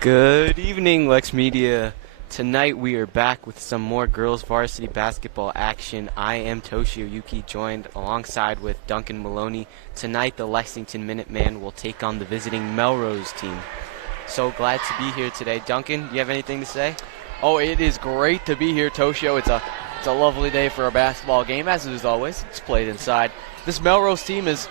Good evening, LexMedia. Tonight we are back with some more girls varsity basketball action. I am Toshio Yuki, joined alongside with Duncan Maloney. Tonight the Lexington Minutemen will take on the visiting Melrose team. So glad to be here today. Duncan, do you have anything to say? Oh, it is great to be here, Toshio. It's a lovely day for a basketball game, as it is always. It's played inside. This Melrose team is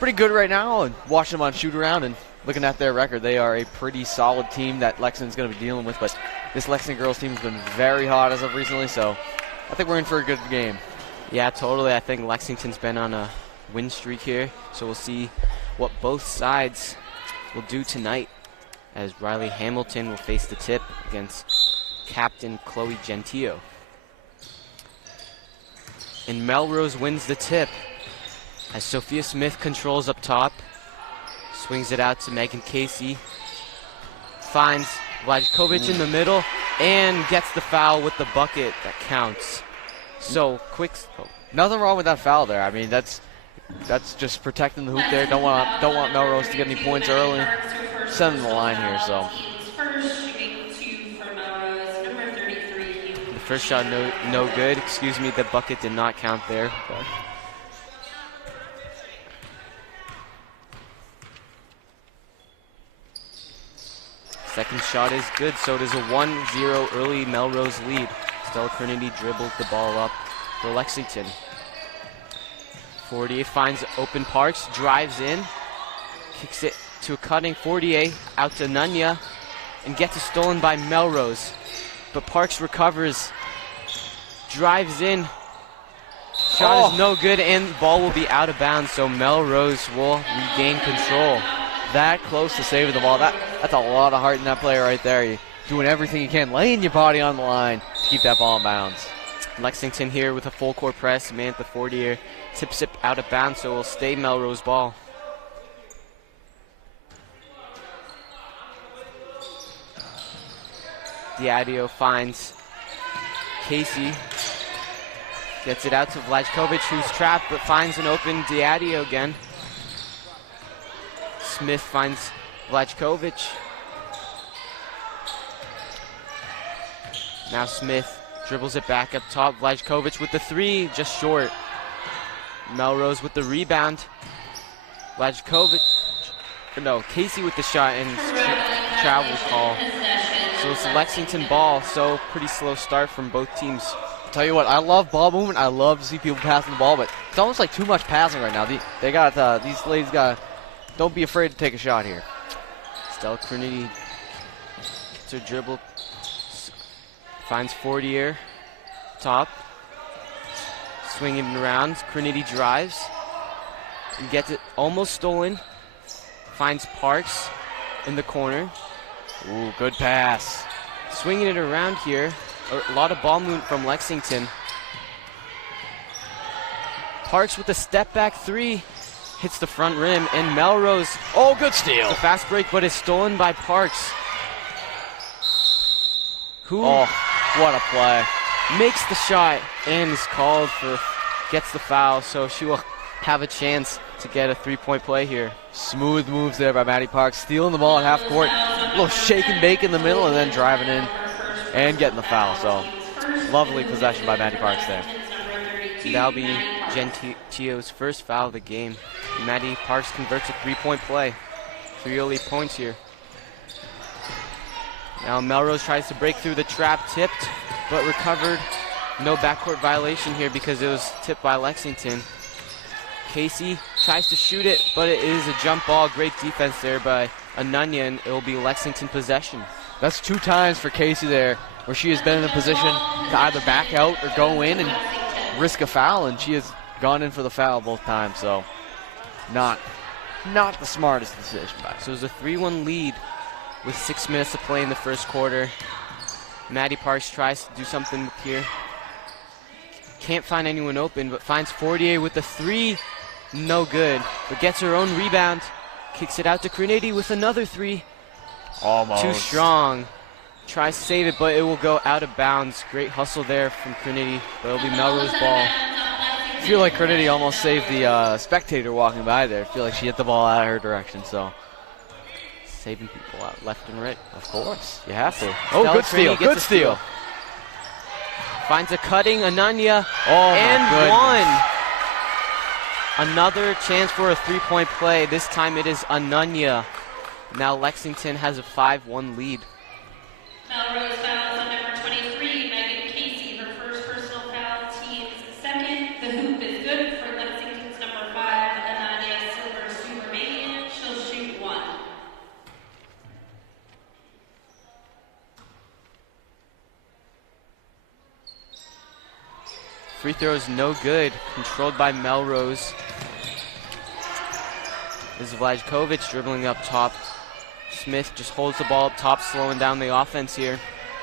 pretty good right now, and watching them on shoot around and looking at their record, they are a pretty solid team that Lexington's going to be dealing with. But this Lexington girls team has been very hot as of recently, so I think we're in for a good game. Yeah, totally. I think Lexington's been on a win streak here, so we'll see what both sides will do tonight, as Riley Hamilton will face the tip against captain Chloe Gentillo. And Melrose wins the tip as Sophia Smith controls up top. Swings it out to Megan Casey. Finds Vlajkovic in the middle and gets the foul with the bucket that counts. So quick. Nothing wrong with that foul there. I mean, that's just protecting the hoop there. Don't want Melrose to get any points early. Sending the line here. So the first shot no good. Excuse me, the bucket did not count there. But second shot is good, so it is a 1-0 early Melrose lead. Stella Trinity dribbles the ball up for Lexington. 48 finds open Parks, drives in, kicks it to a cutting 48 out to Nunya, and gets it stolen by Melrose. But Parks recovers, drives in, shot is no good, and ball will be out of bounds, so Melrose will regain control. That close to saving the ball. That's a lot of heart in that play right there. You're doing everything you can, laying your body on the line to keep that ball in bounds. Lexington here with a full court press. Samantha Fortier tips it out of bounds, so it will stay Melrose ball. Diadio finds Casey. Gets it out to Vlajkovic, who's trapped, but finds an open Diadio again. Smith finds Vlajkovic. Now Smith dribbles it back up top. Vlajkovic with the three, just short. Melrose with the rebound. Casey with the shot and travel call. So it's Lexington ball, so pretty slow start from both teams. Tell you what, I love ball movement. I love to see people passing the ball, but it's almost like too much passing right now. These ladies got. Don't be afraid to take a shot here. Stella Trinity gets her dribble, finds Fortier, top, swinging it around. Trinity drives and gets it almost stolen. Finds Parks in the corner. Ooh, good pass. Swinging it around here. A lot of ball movement from Lexington. Parks with a step back three. Hits the front rim, and Melrose. Oh, good steal. The fast break, but is stolen by Parks. Who what a play. Makes the shot and is called for, gets the foul, so she will have a chance to get a three-point play here. Smooth moves there by Maddie Parks, stealing the ball at half court. A little shake and bake in the middle, and then driving in and getting the foul. So, lovely possession by Maddie Parks there. That'll be Gentillo's first foul of the game. Maddie Parks converts a three-point play. 3 early points here. Now Melrose tries to break through the trap, tipped, but recovered. No backcourt violation here because it was tipped by Lexington. Casey tries to shoot it, but it is a jump ball. Great defense there by Anunya, and it will be Lexington possession. That's 2 times for Casey there where she has been in a position to either back out or go in and risk a foul, and she has gone in for the foul both times, so not the smartest decision by her. So it was a 3-1 lead with 6 minutes to play in the first quarter. Maddie Parks tries to do something here. Can't find anyone open, but finds Fortier with the 3. No good, but gets her own rebound. Kicks it out to Trinity with another 3. Almost. Too strong. Tries to save it, but it will go out of bounds. Great hustle there from Trinity, but it'll be Melrose ball. I feel like Trinity almost saved the spectator walking by there. I feel like she hit the ball out of her direction. So saving people out left and right. Of course, you have to. Oh, good Trini steal, gets good a steal. Finds a cutting, Ananya, Oh, and my goodness. one. Another chance for a three-point play. This time it is Ananya. Now Lexington has a 5-1 lead. Melrose fouls on number 23, Megan Casey, her first personal foul, team's second. The hoop is good for Lexington's number 5, Ananya Silver-Subramanian. She'll shoot 1. Free throw is no good. Controlled by Melrose. This is Vlajkovic dribbling up top. Smith just holds the ball up top, slowing down the offense here.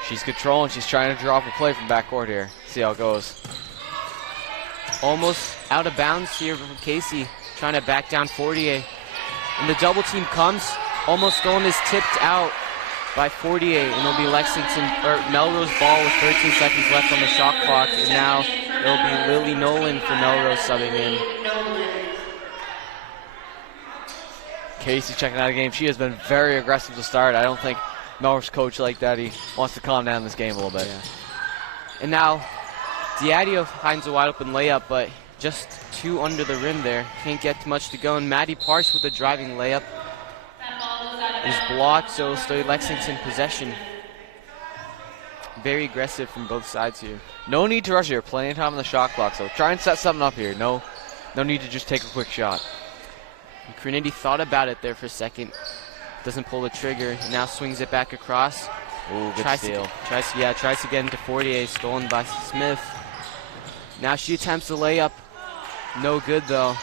She's controlling. She's trying to drop a play from backcourt here. See how it goes. Almost out of bounds here from Casey, trying to back down Fortier. And the double team comes. Almost stolen is tipped out by Fortier, and it'll be Melrose ball with 13 seconds left on the shot clock. And now it'll be Lily Nolan for Melrose subbing in. Casey checking out of the game. She has been very aggressive to start. I don't think Melrose coach like that. He wants to calm down this game a little bit. Yeah. And now Diadio finds a wide open layup, but just 2 under the rim there. Can't get much to go. And Maddie Parks with a driving layup is blocked, so it'll stay Lexington possession. Very aggressive from both sides here. No need to rush here. Plenty of time on the shot clock, so try and set something up here. No need to just take a quick shot. Trinity thought about it there for a second. Doesn't pull the trigger. Now swings it back across. Ooh, good steal. Tries to get into Fortier. Stolen by Smith. Now she attempts the layup. No good though.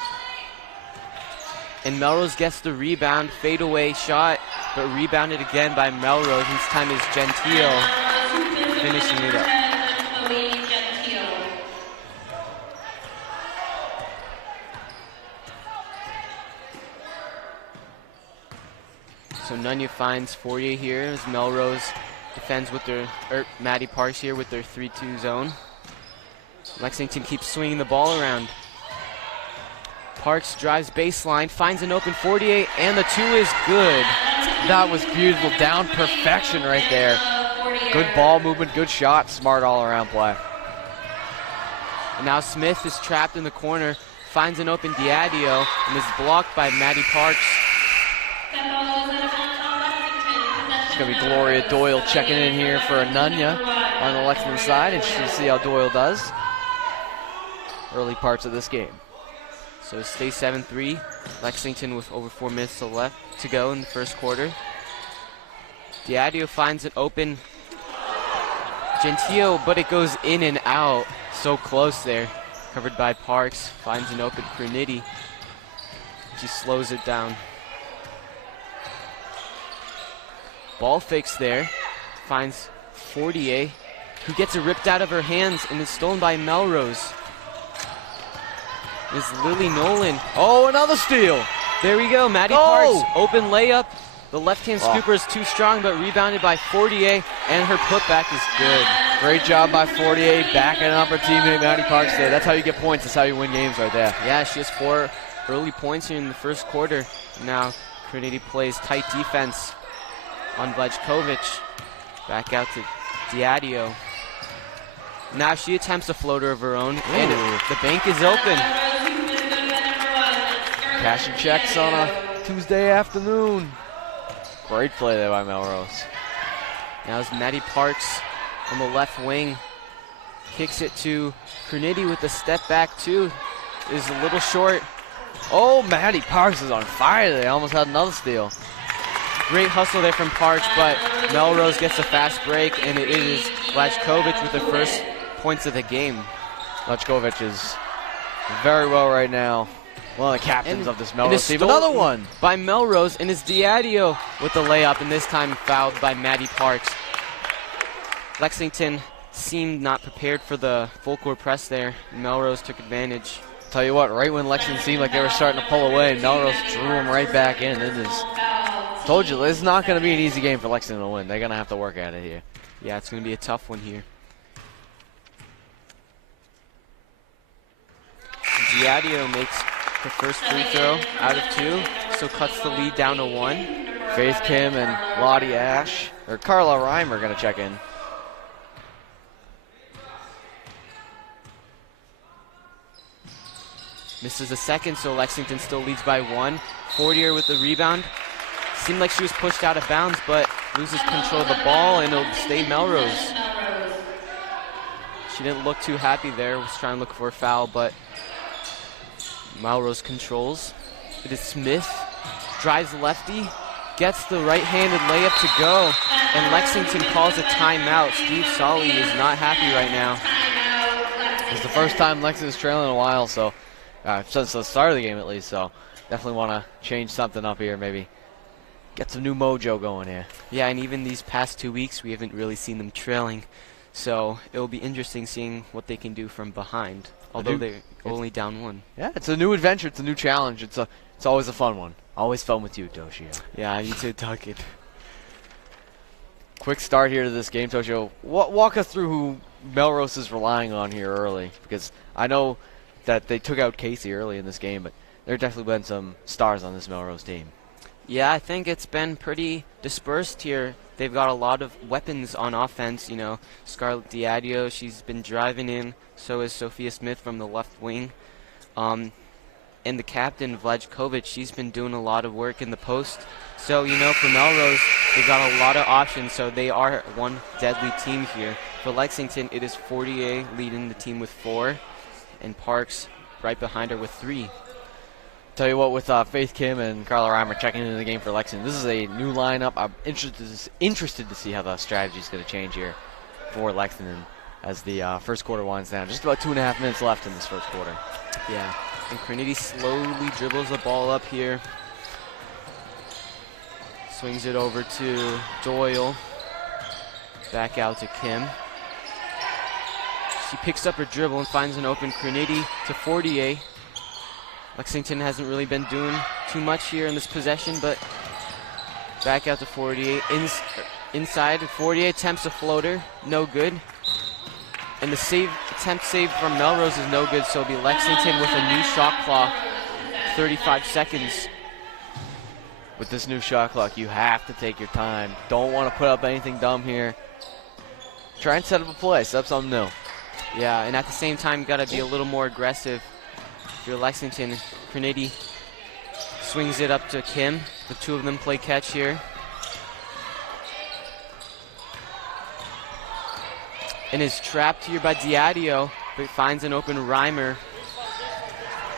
And Melrose gets the rebound. Fadeaway shot, but rebounded again by Melrose. This time is Gentile finishing it up. So Nunya finds Fortier here as Melrose defends with Maddie Parks here with their 3-2 zone. Lexington keeps swinging the ball around. Parks drives baseline, finds an open Fortier, and the 2 is good. That was beautiful. Down perfection right there. Good ball movement, good shot, smart all-around play. And now Smith is trapped in the corner, finds an open Diadio, and is blocked by Maddie Parks. It's going to be Gloria Doyle checking in here for Ananya on the Lexington side, and she'll see how Doyle does. Early parts of this game. So it stays 7-3. Lexington with over 4 minutes to go in the first quarter. Diadio finds an open Gentile, but it goes in and out. So close there. Covered by Parks. Finds an open Crinity. She slows it down. Ball fakes there. Finds Fortier, who gets it ripped out of her hands and is stolen by Melrose. Is Lily Nolan. Oh, another steal. There we go. Maddie Parks, open layup. The left-hand scooper is too strong, but rebounded by Fortier, and her putback is good. Great job by Fortier, backing up her teammate Maddie Parks there. That's how you get points. That's how you win games right there. Yeah, she has 4 early points here in the first quarter. Now, Trinity plays tight defense on Vlajkovic. Back out to Diadio. Now she attempts a floater of her own, and the bank is open. Cashing checks on a Tuesday afternoon. Great play there by Melrose. Now it's Maddie Parks on the left wing. Kicks it to Crinity with a step back too. Is a little short. Oh, Maddie Parks is on fire. They almost had another steal. Great hustle there from Parks, but Melrose gets a fast break, and it is Vlajkovic with the first points of the game. Vlajkovic is very well right now. One of the captains of this Melrose team. Another one by Melrose, and it's Diadio with the layup, and this time fouled by Maddie Parks. Lexington seemed not prepared for the full court press there. Melrose took advantage. Tell you what, right when Lexington seemed like they were starting to pull away, Melrose drew them right back in. Told you, this is not going to be an easy game for Lexington to win. They're going to have to work at it here. Yeah, it's going to be a tough one here. Diadio makes her first free throw out of 2, so cuts the lead down to 1. Faith Kim and Lottie Ash, or Carla Reimer, are going to check in. Misses a second, so Lexington still leads by 1. Fortier with the rebound. Seemed like she was pushed out of bounds, but loses control of the ball, and it'll stay Melrose. She didn't look too happy there, was trying to look for a foul, but Melrose controls. It is Smith, drives lefty, gets the right-handed layup to go, and Lexington calls a timeout. Steve Solly is not happy right now. It's the first time Lexington's trailing in a while, so since the start of the game at least, so definitely want to change something up here, maybe get some new mojo going here. Yeah, and even these past 2 weeks, we haven't really seen them trailing, so it'll be interesting seeing what they can do from behind, although they're only down 1. Yeah, it's a new adventure, it's a new challenge, it's always a fun one. Always fun with you, Toshio. Yeah, you too, Tuckett. Quick start here to this game, Toshio. Walk us through who Melrose is relying on here early, because I know that they took out Casey early in this game, but there have definitely been some stars on this Melrose team. Yeah, I think it's been pretty dispersed here. They've got a lot of weapons on offense. You know, Scarlett Diadio, she's been driving in. So is Sophia Smith from the left wing. And the captain, Vlajkovic, she's been doing a lot of work in the post. So, you know, for Melrose, they've got a lot of options. So they are one deadly team here. For Lexington, it is Fortier leading the team with 4. And Parks right behind her with 3. Tell you what, with Faith Kim and Carla Reimer checking into the game for Lexington, this is a new lineup. I'm interested to see how the strategy is going to change here for Lexington as the first quarter winds down. Just about 2.5 minutes left in this first quarter. Yeah, and Crinity slowly dribbles the ball up here. Swings it over to Doyle. Back out to Kim. She picks up her dribble and finds an open Crinity to Fortier. Lexington hasn't really been doing too much here in this possession, but back out to Fortier. Inside, Fortier attempts a floater, no good. And the attempt save from Melrose is no good, so it'll be Lexington with a new shot clock, 35 seconds. With this new shot clock, you have to take your time. Don't want to put up anything dumb here. Try and set up a play, set up something new. Yeah, and at the same time, got to be a little more aggressive. If you're Lexington, Crinity swings it up to Kim. The two of them play catch here. And is trapped here by Diadio, but finds an open Reimer.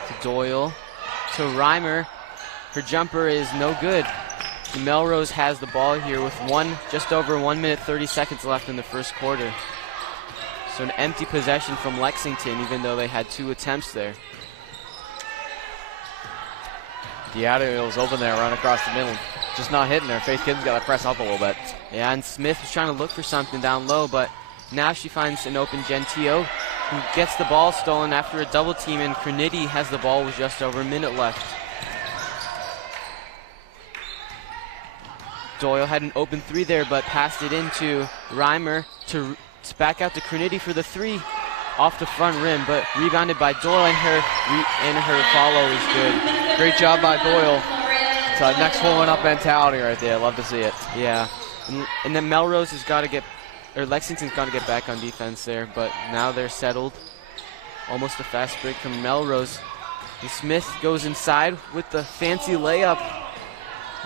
To Doyle. To Reimer. Her jumper is no good. Melrose has the ball here with just over 1 minute 30 seconds left in the first quarter. So an empty possession from Lexington, even though they had 2 attempts there. Diadio was open there, run across the middle. Just not hitting there. Faith Kim's got to press up a little bit. Yeah, and Smith was trying to look for something down low, but now she finds an open Gentile, who gets the ball stolen after a double team, and Crinity has the ball with just over a minute left. Doyle had an open 3 there, but passed it into Reimer to back out to Crinity for the 3 off the front rim, but rebounded by Doyle, and her follow is good. Great job by Doyle. It's a next one up mentality right there. Love to see it. Yeah, and then Melrose has got to get, or Lexington's got to get back on defense there, but now they're settled. Almost a fast break from Melrose. And Smith goes inside with the fancy layup.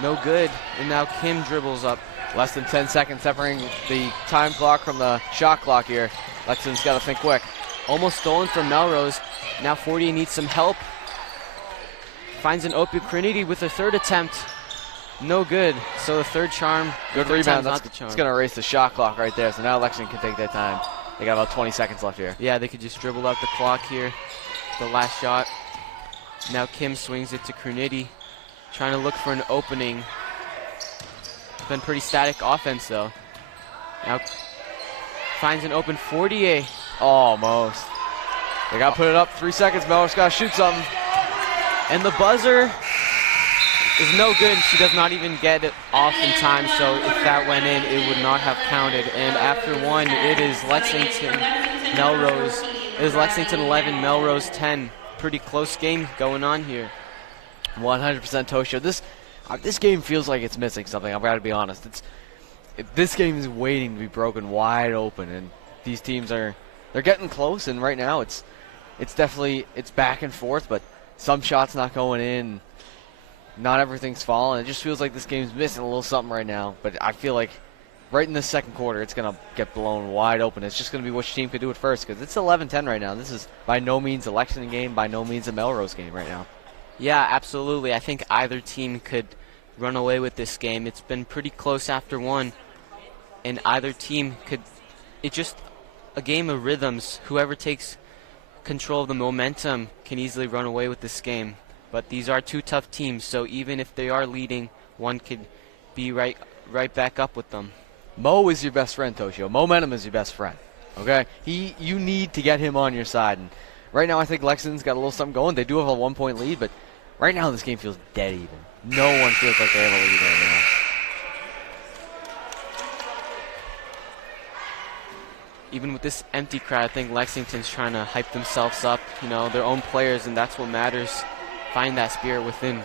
No good, and now Kim dribbles up. Less than 10 seconds separating the time clock from the shot clock here. Lexington's got to think quick. Almost stolen from Melrose. Now Fortier needs some help. Finds an open Crinity with a 3rd attempt. No good. So the 3rd charm. Good rebound. It's going to erase the shot clock right there. So now Lexington can take their time. They got about 20 seconds left here. Yeah, they could just dribble out the clock here. The last shot. Now Kim swings it to Crinity, trying to look for an opening. It's been pretty static offense though. Now finds an open Fortier. Almost. They got to put it up. 3 seconds. Melrose got to shoot something. And the buzzer is no good. She does not even get it off in time, so if that went in, it would not have counted. And after 1, it is Lexington, Melrose. It is Lexington 11, Melrose 10. Pretty close game going on here. 100% Toshio. This This game feels like it's missing something. I've got to be honest. This game is waiting to be broken wide open, and these teams they're getting close. And right now, it's definitely back and forth, but some shots not going in. Not everything's falling. It just feels like this game's missing a little something right now. But I feel like right in the second quarter, it's going to get blown wide open. It's just going to be which team can do it first, because it's 11-10 right now. This is by no means a Lexington game, by no means a Melrose game right now. Yeah, absolutely. I think either team could run away with this game. It's been pretty close after one, and either team could. It's just a game of rhythms. Whoever takes control of the momentum can easily run away with this game. But these are two tough teams, so even if they are leading, one could be right back up with them. Mo is your best friend, Toshio. Momentum is your best friend. Okay? You need to get him on your side. And right now, I think Lexington's got a little something going. They do have a 1-point lead, but right now this game feels dead even. No one feels like they have a lead right now. Even with this empty crowd, I think Lexington's trying to hype themselves up, their own players, and that's what matters. Find that spirit within.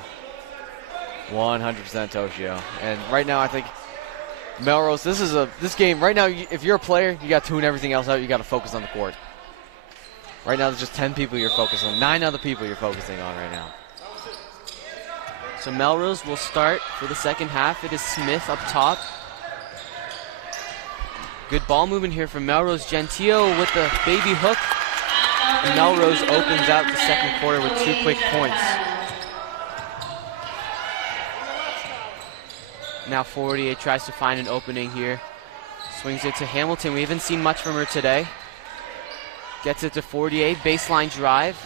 100% Toshio. And right now I think Melrose, this game, right now if you're a player, you got to tune everything else out. You got to focus on the court. Right now there's just 10 people you're focusing on. 9 other people you're focusing on right now. So Melrose will start for the second half. It is Smith up top. Good ball movement here from Melrose. Gentile with the baby hook. And Melrose opens out the second quarter with 2 quick points. Now 48 tries to find an opening here. Swings it to Hamilton. We haven't seen much from her today. Gets it to 48. Baseline drive.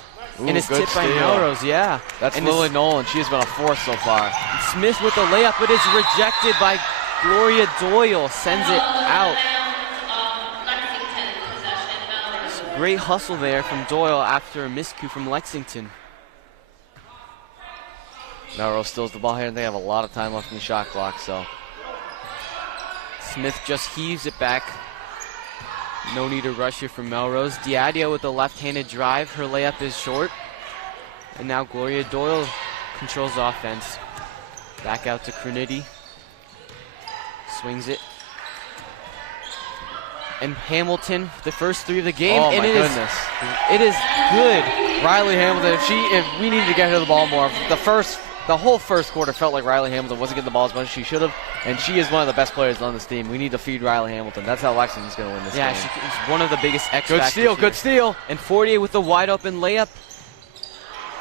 Ooh, and it's tipped by Melrose, yeah. That's and Lily Nolan. She has been a force so far. Smith with the layup, but it's rejected by Gloria Doyle. Sends it out. Great hustle there from Doyle after a miscue from Lexington. Melrose steals the ball here, and they have a lot of time left in the shot clock, so. Smith just heaves it back. No need to rush here from Melrose. Diadio with the left-handed drive. Her layup is short. And now Gloria Doyle controls offense. Back out to Crinity. Swings it. And Hamilton, the first 3 of the game. Oh, and my goodness. It is good. Riley Hamilton, if we needed to get her the ball more, the whole first quarter felt like Riley Hamilton wasn't getting the ball as much as she should have, and she is one of the best players on this team. We need to feed Riley Hamilton. That's how Lexington's going to win this game. Yeah, she's one of the biggest X Good factors steal, here. good steal. And 48 with the wide open layup.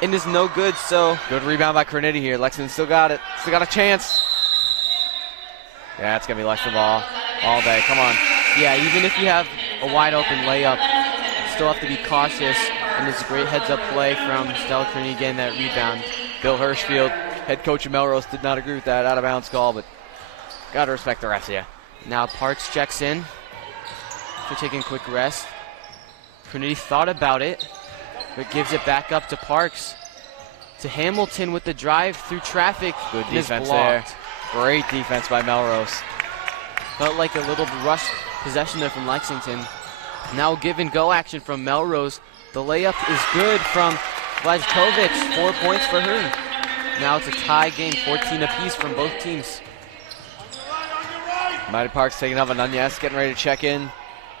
And is no good, so. Good rebound by Crinity here. Lexington still got it. Still got a chance. Yeah, it's going to be Lexington ball all day. Come on. Yeah, even if you have a wide open layup, you still have to be cautious. And it's a great heads-up play from Stella Crinity getting that rebound. Bill Hirschfield, head coach of Melrose, did not agree with that out-of-bounds call, but got to respect the refs, yeah. Now Parks checks in for taking a quick rest. Crinity thought about it, but gives it back up to Parks. To Hamilton with the drive through traffic. Good defense there. Great defense by Melrose. Felt like a little rush possession there from Lexington. Now give and go action from Melrose. The layup is good from Blazkovic. 4 points for her. Now it's a tie game, 14 apiece from both teams. Mighty Parks taking up Nunez, getting ready to check in.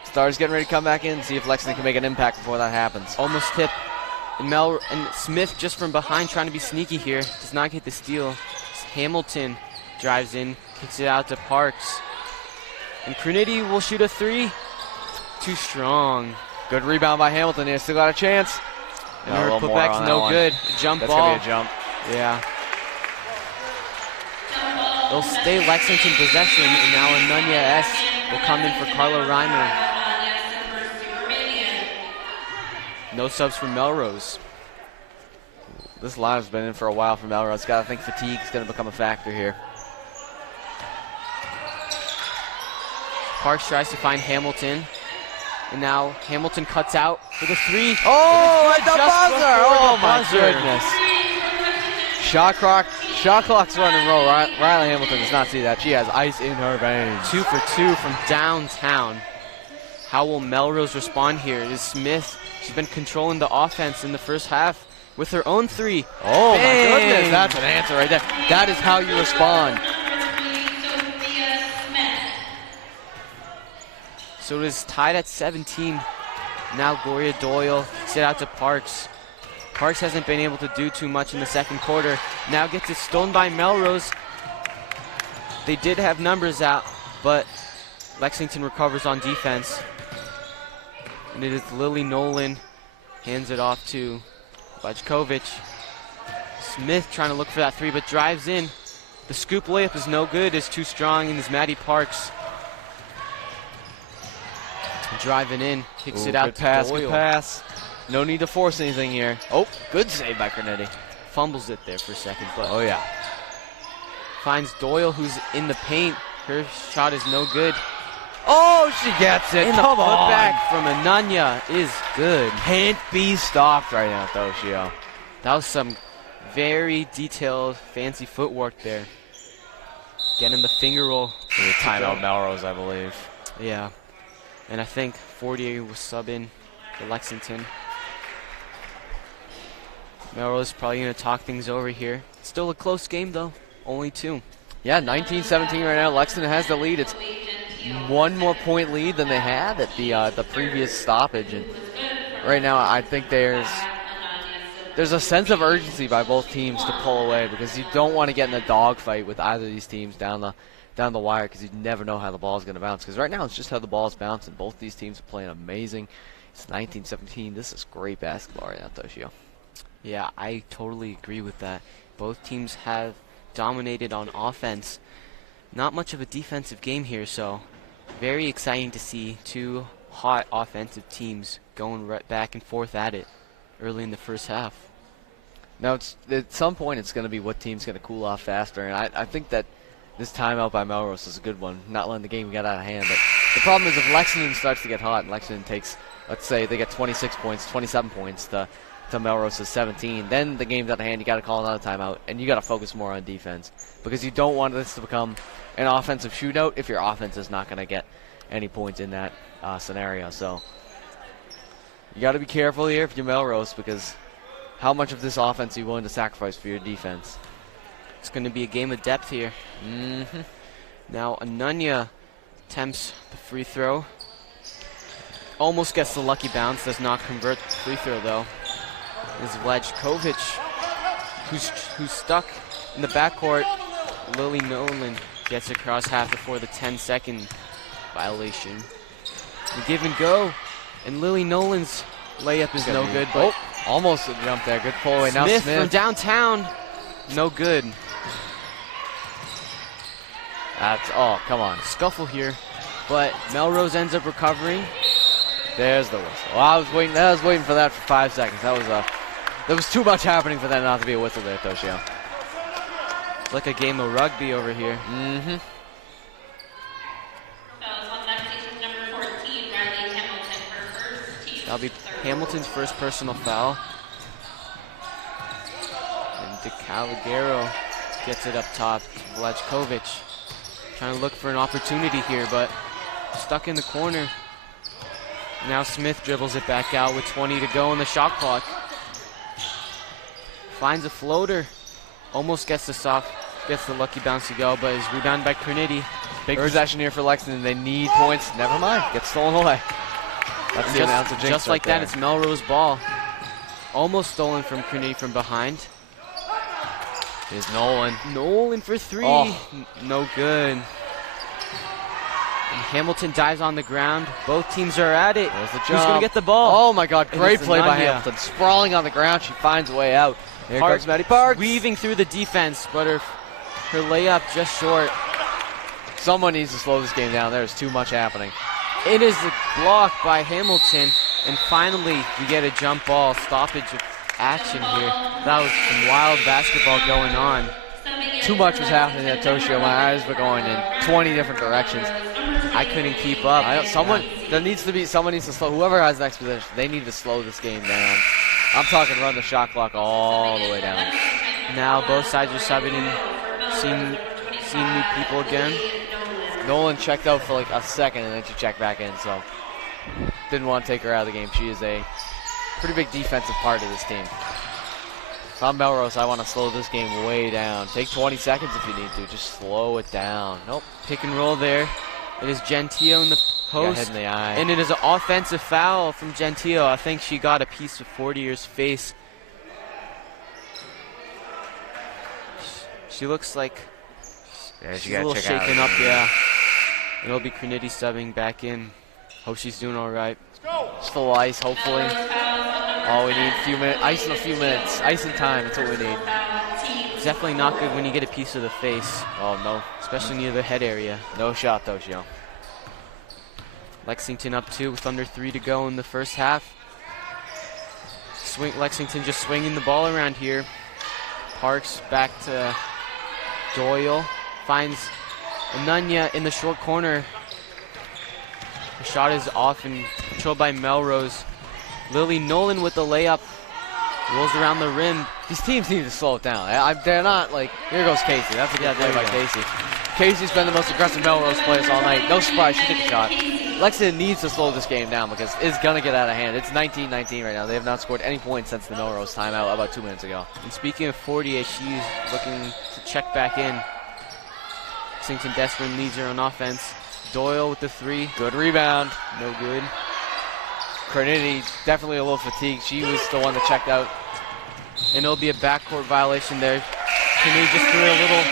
Stars getting ready to come back in, see if Lexington can make an impact before that happens. Almost tipped. And Smith just from behind trying to be sneaky here. Does not get the steal. Hamilton drives in, kicks it out to Parks. And Crinity will shoot a 3. Too strong. Good rebound by Hamilton here. Still got a chance. And her putback's no good. Jump That's ball. That's going to be a jump. Yeah. They'll stay Lexington possession, and now Anunya S will come in for Carla Reimer. No subs for Melrose. This line's been in for a while for Melrose. Got to think fatigue is going to become a factor here. Parks tries to find Hamilton. And now Hamilton cuts out for the 3. Oh, at the buzzer! Oh, my buzzer. goodness. Shot clock's running low. Riley Hamilton does not see that. She has ice in her veins. 2 for 2 from downtown. How will Melrose respond here? It is Smith. She's been controlling the offense in the first half. with her own three. Oh, my Bang! goodness. That's an answer right there. That is how you respond. So it is tied at 17. Now Gloria Doyle kicks it out to Parks. Parks hasn't been able to do too much in the second quarter. Now gets it stolen by Melrose. They did have numbers out, but Lexington recovers on defense. And it is Lily Nolan, hands it off to Blajkovic. Smith trying to look for that three, but drives in. The scoop layup is no good, is too strong, and is Maddie Parks. Driving in, kicks it out Good to pass, Doyle. good pass. No need to force anything here. Oh, good save by Cornetti. Fumbles it there for a second, but Oh, yeah. finds Doyle, who's in the paint. Her shot is no good. Oh, she gets it. And the Come on. putback from Ananya is good. Can't be stopped right now, Toshio. That was some very detailed, fancy footwork there. Getting the finger roll. Timeout Melrose, I believe. Yeah. And I think Fortier was subbing for Lexington. Melrose probably going to talk things over here. Still a close game, though. Only 2. Yeah, 19-17 right now. Lexington has the lead. It's one more point lead than they had at the previous stoppage. And right now, I think there's a sense of urgency by both teams to pull away because you don't want to get in a dogfight with either of these teams down the wire because you never know how the ball is going to bounce. Because right now, it's just how the ball is bouncing. Both these teams are playing amazing. It's 19-17. This is great basketball right now, Toshio. Yeah, I totally agree with that. Both teams have dominated on offense. Not much of a defensive game here, so very exciting to see 2 hot offensive teams going right back and forth at it early in the first half. Now, at some point, it's going to be what team's going to cool off faster, and I think that this timeout by Melrose is a good one, not letting the game get out of hand. But the problem is if Lexington starts to get hot and Lexington takes, let's say, they get 26 points, 27 points to Melrose's 17, then the game's out of hand. You got to call another timeout, and you got to focus more on defense because you don't want this to become an offensive shootout if your offense is not going to get any points in that scenario. So you got to be careful here if you're Melrose because how much of this offense are you willing to sacrifice for your defense? It's going to be a game of depth here. Now Ananya attempts the free throw. Almost gets the lucky bounce, does not convert the free throw though. Is Blajkovic, who's stuck in the backcourt. Lily Nolan gets across half before the 10-second violation. The give and go, and Lily Nolan's layup is no good. But almost a jump there. Good pull away. Now Smith Smith from downtown, no good. Oh, come on. Scuffle here, but Melrose ends up recovering. There's the whistle. Well, I was waiting for that for 5 seconds. There was too much happening for that not to be a whistle there, Toshio. It's like a game of rugby over here. Fouls on Lexington's number 14, Riley Hamilton, her first team. That'll be Hamilton's first personal foul. And DeCalagero gets it up top to Blajkovic. Trying to look for an opportunity here, but stuck in the corner. Now Smith dribbles it back out with 20 to go on the shot clock. Finds a floater. Almost gets the lucky bounce to go, but is rebounded by Cornetti. Big possession here for Lexington. They need points. Never mind. Gets stolen away. That's the announcer jinx just like right that, there. it's Melrose ball. Almost stolen from Cornetti from behind. Here's Nolan. Nolan for 3. Oh. No good. And Hamilton dives on the ground. Both teams are at it. There's the Who's jump. going to get the ball? Oh, my God. It Great is play by Ananya. Hamilton. Sprawling on the ground. She finds a way out. Here Parks comes Maddie Parks. weaving through the defense, but her layup just short. Someone needs to slow this game down. There's too much happening. It is blocked by Hamilton, and finally we get a jump ball stoppage of action here. That was some wild basketball going on. Too much was happening at Toshio. My eyes were going in 20 different directions. I couldn't keep up. Someone needs to slow. Whoever has next position, they need to slow this game down. I'm talking run the shot clock all the way down. Now both sides are subbing in, seeing new people again. Nolan checked out for like a second and then she checked back in, so didn't want to take her out of the game. She is a pretty big defensive part of this team. If I'm Melrose, I want to slow this game way down. Take 20 seconds if you need to. Just slow it down. Nope. Pick and roll there. It is Gentile in the post. Hit in the eye. And it is an offensive foul from Gentile. I think she got a piece of Fortier's face. She looks like she's a little shaken up, yeah. And it'll be Crinity subbing back in. Hope she's doing all right. Just a little ice, hopefully. Oh, we need a few minutes. Ice in a few minutes. Ice in time. That's what we need. It's definitely not good when you get a piece of the face. Oh, no. Especially near the head area. No shot, though, Shio. Lexington up 2 with under 3 to go in the first half. Lexington just swinging the ball around here. Parks back to Doyle. Finds Anunya in the short corner. The shot is off and controlled by Melrose. Lily Nolan with the layup. Rolls around the rim. These teams need to slow it down. They're not like, here goes Casey. That's a good play by Casey. Casey's been the most aggressive Melrose players all night. No surprise, she took a shot. Lexington needs to slow this game down because it's going to get out of hand. It's 19-19 right now. They have not scored any points since the Melrose timeout about 2 minutes ago. And speaking of Fortier, she's looking to check back in. Lexington desperately leads her on offense. Doyle with the 3. Good rebound. No good. Crinity definitely a little fatigued. She was the one that checked out. And it'll be a backcourt violation there. Crinity just threw a little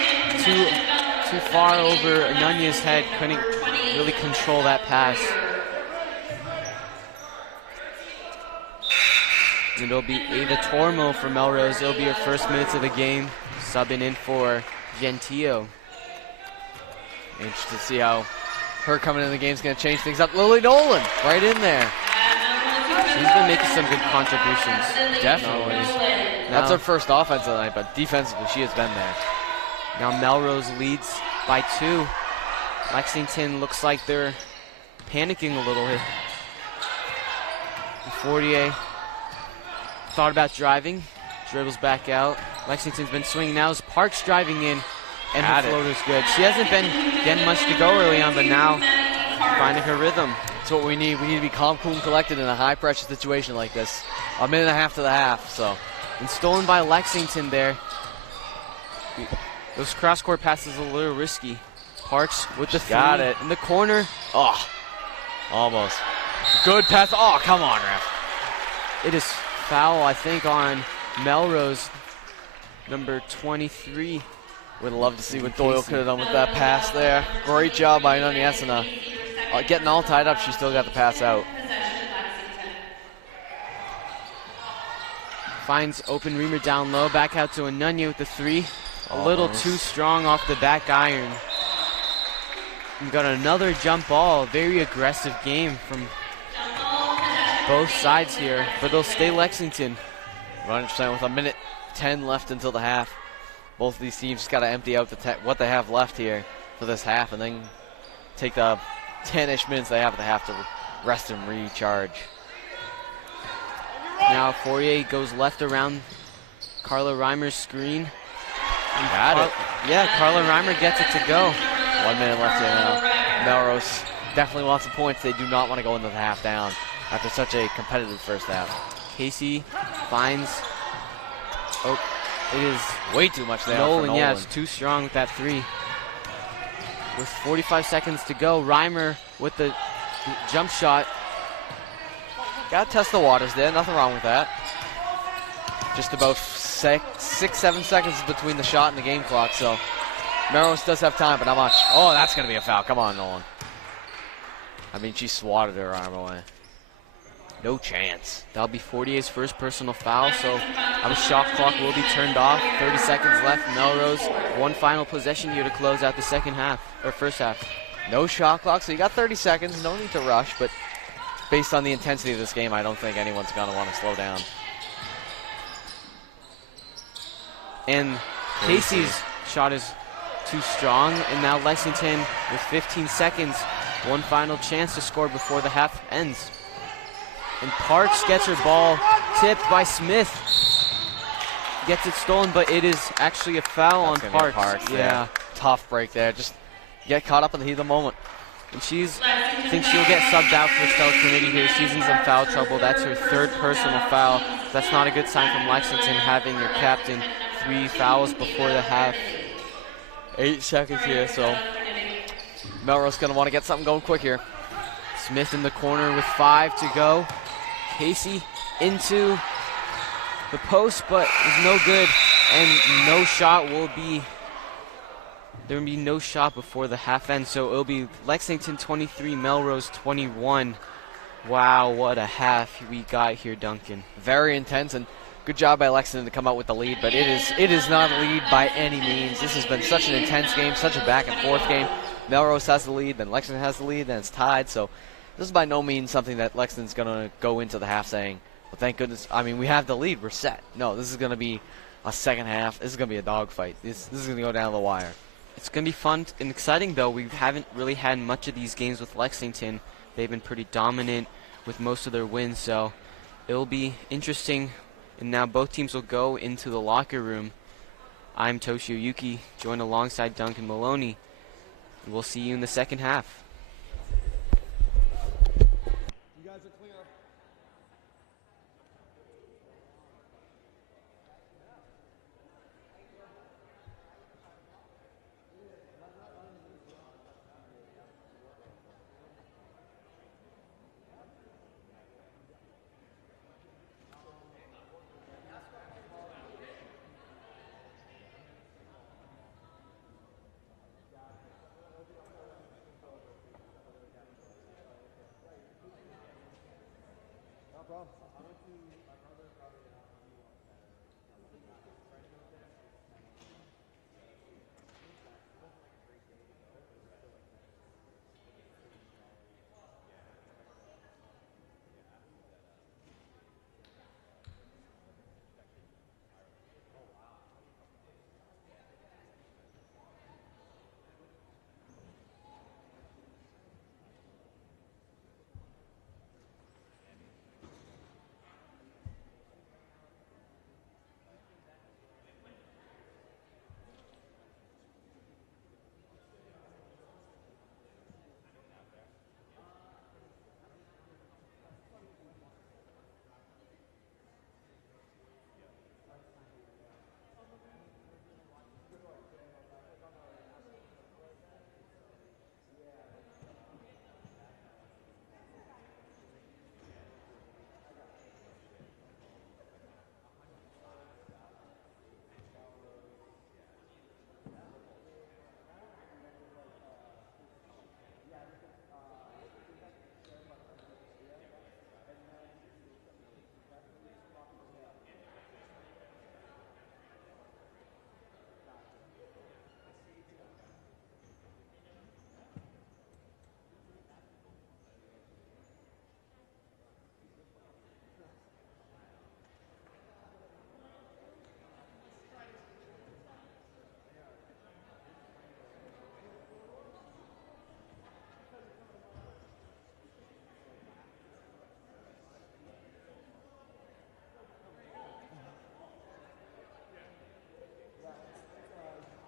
too far over Anunya's head. Couldn't really control that pass. And it'll be Ava Tormo for Melrose. It'll be her first minutes of the game, subbing in for Gentile. Interested to see how her coming in the game is going to change things up. Lily Nolan right in there. She's been making some good contributions. Definitely. That's her first offense of the night, but defensively she has been there. Now Melrose leads by 2. Lexington looks like they're panicking a little here. Fortier thought about driving, dribbles back out. Lexington's been swinging now as Parks driving in, and her floater's good. She hasn't been getting much to go early on, but now finding her rhythm. That's what we need. We need to be calm, cool, and collected in a high-pressure situation like this. A minute and a half to the half, so. And stolen by Lexington there. Those cross-court passes a little risky. Parks with the 3. Got it. In the corner. Oh, almost. Good pass. Oh, come on, ref. It is foul, I think, on Melrose, number 23. Would love to see what Doyle could have done with that pass there. Great job by Anunya. Getting all tied up, she still got the pass out. Finds open Reamer down low, back out to Anunya with the 3. A little too strong off the back iron. We've got another jump ball. Very aggressive game from both sides here, but they'll stay Lexington. 100% with a minute 10 left until the half. Both of these teams just got to empty out what they have left here for this half and then take the 10-ish minutes they have at the half to rest and recharge. Now Fourier goes left around Carla Reimer's screen. Got it. Yeah, Carla Reimer gets it to go. 1 minute left here now. Melrose definitely wants some points. They do not want to go into the half down after such a competitive first half. Casey finds, oh, it is way too much there. Nolan, yeah, it's too strong with that 3. With 45 seconds to go, Reimer with the jump shot. Got to test the waters there, nothing wrong with that. Just about 6-7 seconds between the shot and the game clock, so Melrose does have time, but not much. Oh, that's going to be a foul. Come on, Nolan. I mean, she swatted her arm away. No chance. That'll be Fortier's first personal foul, so our shot clock will be turned off. 30 seconds left. Melrose, one final possession here to close out the second half, or first half. No shot clock, so you got 30 seconds. No need to rush, but based on the intensity of this game, I don't think anyone's going to want to slow down. And Casey's shot is too strong, and now Lexington with 15 seconds, one final chance to score before the half ends. And Parks gets her ball tipped by Smith. Gets it stolen, but it is actually a foul on Parks. Yeah, tough break there. Just get caught up in the heat of the moment. And I think she'll get subbed out for Stella Committee here. She's in some foul trouble. That's her 3rd personal foul. That's not a good sign from Lexington, having your captain 3 fouls before the half. 8 seconds here, so Melrose going to want to get something going quick here. Smith in the corner with 5 to go. Casey into the post, but is no good, and no shot will be. There will be no shot before the half end, so it'll be Lexington 23, Melrose 21. Wow, what a half we got here, Duncan. Very intense, and good job by Lexington to come out with the lead, but it is not a lead by any means. This has been such an intense game, such a back and forth game. Melrose has the lead, then Lexington has the lead, then it's tied, so this is by no means something that Lexington's going to go into the half saying, well, thank goodness, I mean, we have the lead, we're set. No, this is going to be a second half. This is going to be a dogfight. This is going to go down the wire. It's going to be fun and exciting, though. We haven't really had much of these games with Lexington. They've been pretty dominant with most of their wins, so it'll be interesting. And now both teams will go into the locker room. I'm Toshio Yuki, joined alongside Duncan Maloney. We'll see you in the second half. You guys are clear. No problem.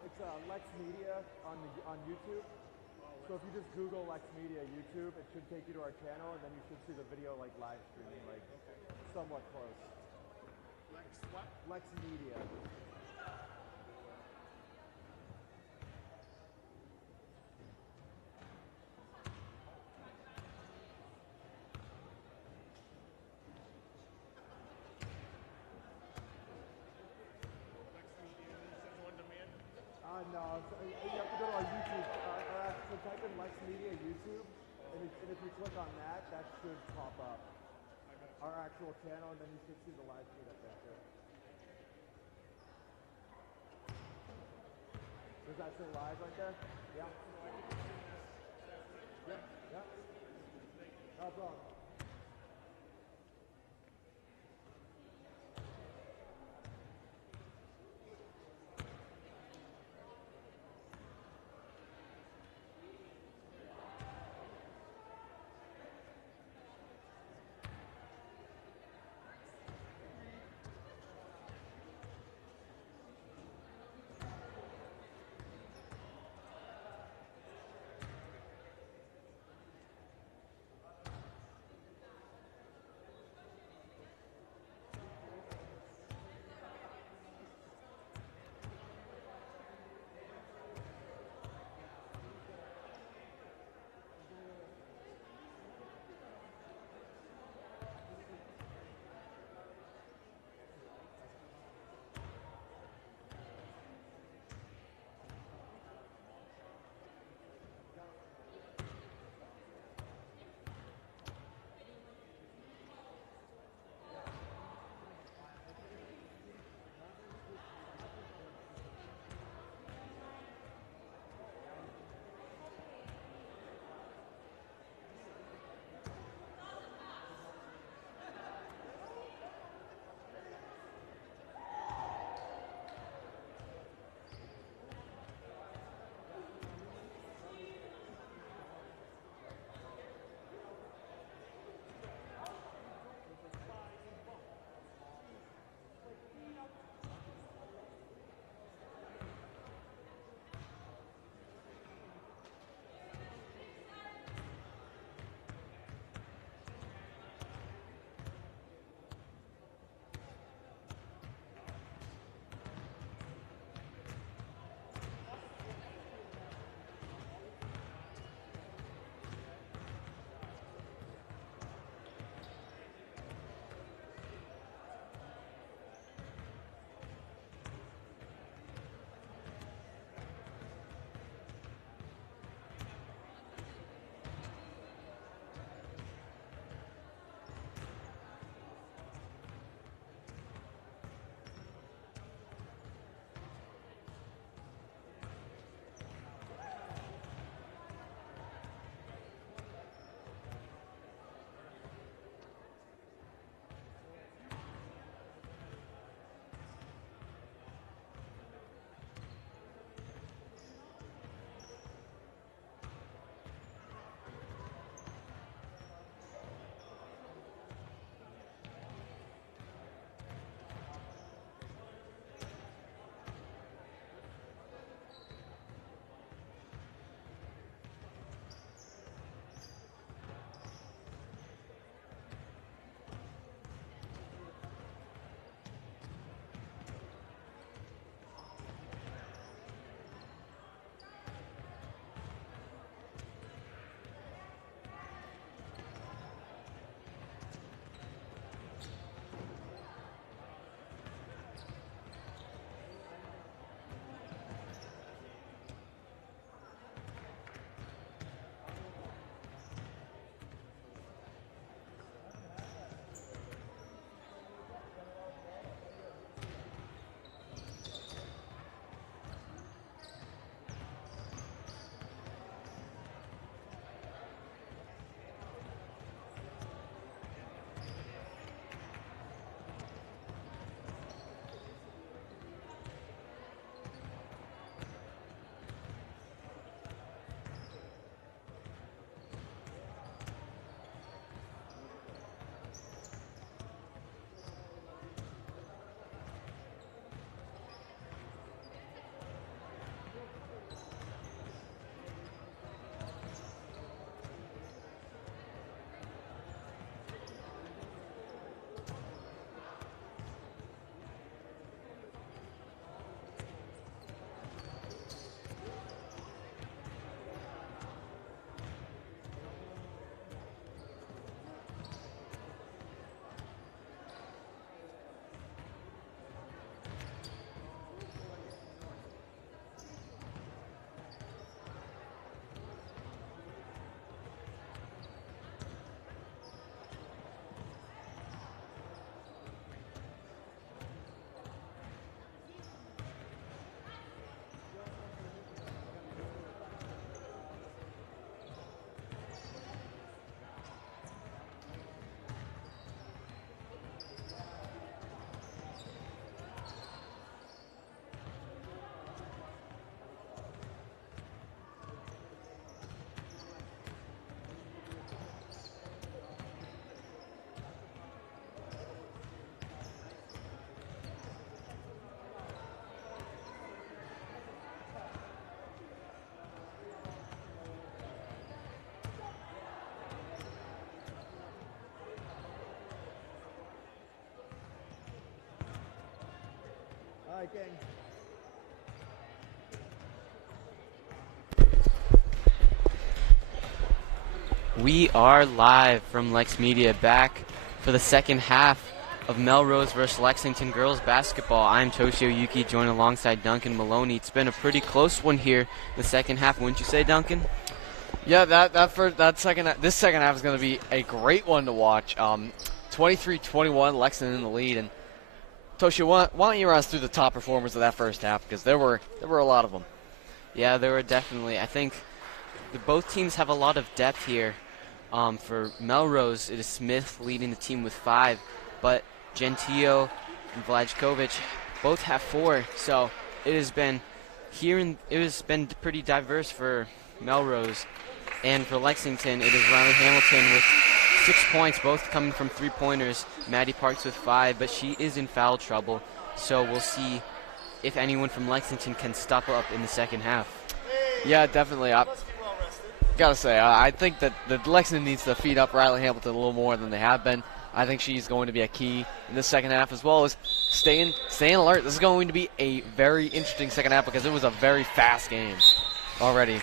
It's LexMedia on YouTube. So if you just Google LexMedia YouTube, it should take you to our channel, and then you should see the video like live streaming, like somewhat close. Lex what? LexMedia. No, you have to go to our YouTube. So type in LexMedia YouTube, and if you click on that, that should pop up our actual channel, and then you should see the live feed up there too. Does that say live right there? Yeah. Yeah. No problem. All right, gang. We are live from LexMedia, back for the second half of Melrose versus Lexington girls basketball. I'm Toshio Yuki, joined alongside Duncan Maloney. It's been a pretty close one here the second half, wouldn't you say, Duncan? Yeah, this second half is going to be a great one to watch. 23-21, Lexington in the lead. And Toshio, why don't you run us through the top performers of that first half, because there were a lot of them. Yeah, there were definitely. I think both teams have a lot of depth here. For Melrose, it is Smith leading the team with 5, but Gentile and Vlajkovic both have 4. So it has been pretty diverse for Melrose, and for Lexington, it is Riley Hamilton with 6 points, both coming from 3-pointers. Maddie Parks with 5, but she is in foul trouble. So we'll see if anyone from Lexington can step up in the second half. Yeah, definitely. Gotta say, I think that Lexington needs to feed up Riley Hamilton a little more than they have been. I think she's going to be a key in this second half, as well as staying alert. This is going to be a very interesting second half because it was a very fast game already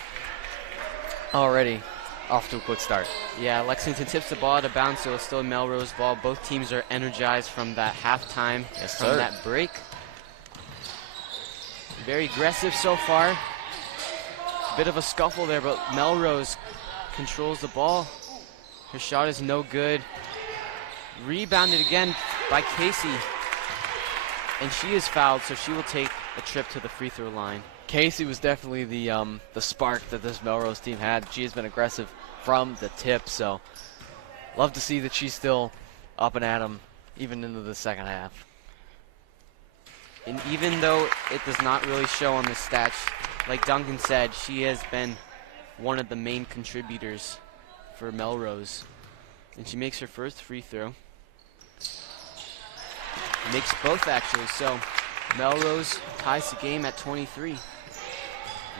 off to a quick start. Yeah, Lexington tips the ball out of bounds, so it's still a Melrose ball. Both teams are energized from that halftime, from that break. Very aggressive so far. Bit of a scuffle there, but Melrose controls the ball. Her shot is no good. Rebounded again by Casey. And she is fouled, so she will take a trip to the free throw line. Casey was definitely the spark that this Melrose team had. She has been aggressive from the tip, so love to see that she's still up and at 'em even into the second half. And even though it does not really show on the stats, like Duncan said, she has been one of the main contributors for Melrose. And she makes her first free throw. Makes both, actually. So Melrose ties the game at 23.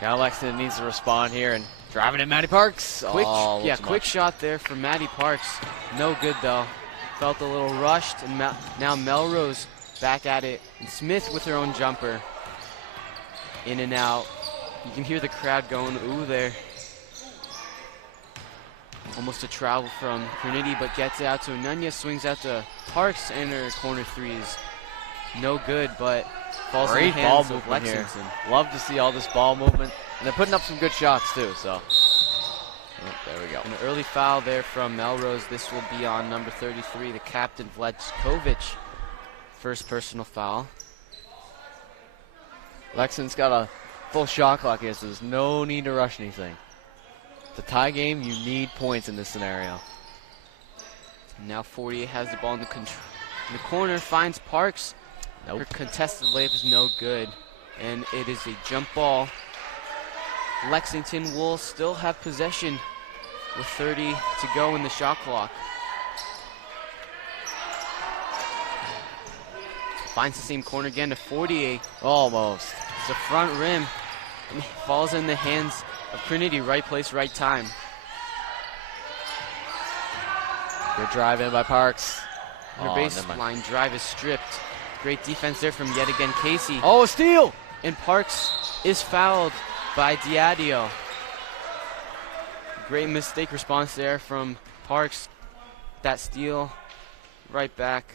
Now Lexington needs to respond here and driving in Maddie Parks. Quick shot there for Maddie Parks. No good, though. Felt a little rushed. And now Melrose back at it. And Smith with her own jumper. In and out. You can hear the crowd going, ooh, there. Almost a travel from Trinity, but gets it out to Anunya, swings out to Parks, and her corner threes. No good, but falls in the hands of Lexington. Here. Love to see all this ball movement, and they're putting up some good shots too, so. There we go. An early foul there from Melrose. This will be on number 33, the captain, Vlajkovic. First personal foul. Lexington's got a full shot clock here, so there's no need to rush anything. It's a tie game. You need points in this scenario. Now 48 has the ball in the corner, finds Parks. Nope. Her contested layup is no good, and it is a jump ball. Lexington will still have possession with 30 to go in the shot clock. Finds the same corner again to 48. Almost. It's the front rim. And it falls in the hands of Trinity. Right place, right time. Good drive in by Parks. Her baseline drive is stripped. Great defense there from yet again Casey. Oh, a steal! And Parks is fouled by Diadio. Great mistake response there from Parks. That steal right back.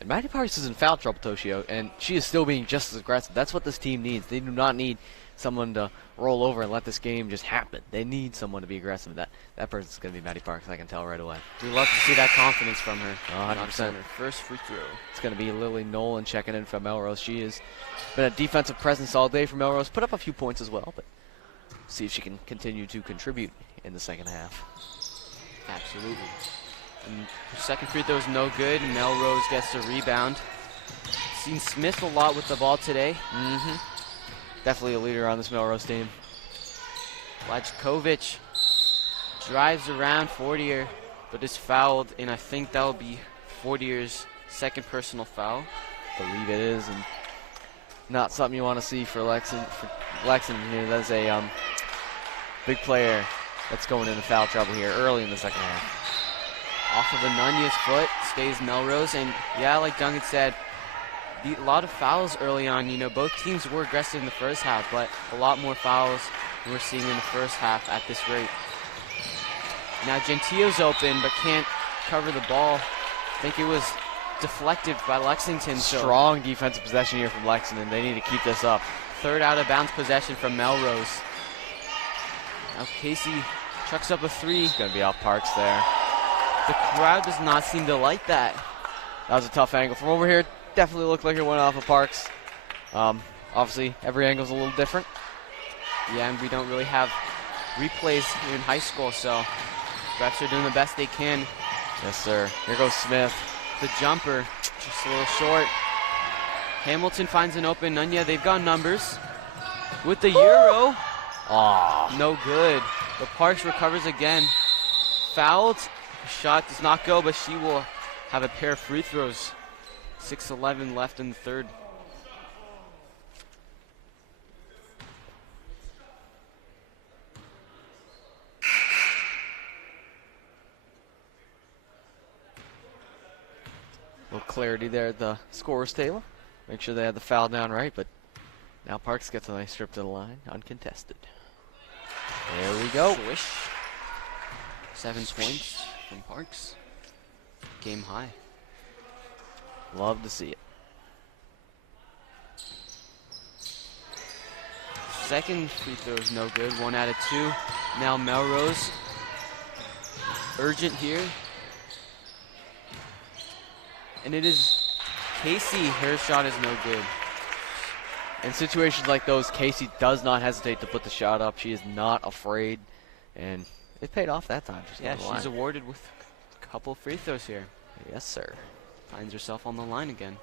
And Maddie Parks is in foul trouble, Toshio, and she is still being just as aggressive. That's what this team needs. They do not need someone to roll over and let this game just happen. They need someone to be aggressive. That person's going to be Maddie Parks, I can tell right away. We love to see that confidence from her. 100%. Her first free throw. It's going to be Lily Nolan checking in from Melrose. She has been a defensive presence all day for Melrose. Put up a few points as well, but see if she can continue to contribute in the second half. Absolutely. And her second free throw is no good. Melrose gets the rebound. Seen Smith a lot with the ball today. Definitely a leader on this Melrose team. Vlajkovic drives around Fortier, but is fouled, and I think that will be Fortier's second personal foul. Believe it is, and not something you want to see for Lexington here. That's a big player that's going into foul trouble here early in the second half. Off of Anunya's foot, stays Melrose, and yeah, like Duncan said, a lot of fouls early on. You know, both teams were aggressive in the first half, but a lot more fouls we're seeing in the first half at this rate. Now Gentille's open, but can't cover the ball. I think it was deflected by Lexington. Strong defensive possession here from Lexington. They need to keep this up. Third out of bounds possession from Melrose. Now Casey chucks up a three. It's going to be off Parks there. The crowd does not seem to like that. That was a tough angle. From over here, definitely looked like it went off of Parks. Obviously, every angle's a little different. Yeah, and we don't really have replays here in high school, so refs are doing the best they can. Yes, sir. Here goes Smith. The jumper, just a little short. Hamilton finds an open Nunya. They've got numbers. With the Euro. Aw. No good. But Parks recovers again. Fouled. Shot does not go, but she will have a pair of free throws. 6:11 left in the third. A little clarity there at the scorer's table. Make sure they had the foul down right, but now Parks gets a nice strip to the line, uncontested. There we go. Swish. 7 points from Parks. Game high. Love to see it. Second free throw is no good. 1 out of 2. Now Melrose. Urgent here. And it is Casey. Her shot is no good. In situations like those, Casey does not hesitate to put the shot up. She is not afraid, and it paid off that time. Yeah, she's awarded with a couple of free throws here. Yes, sir. Finds herself on the line again.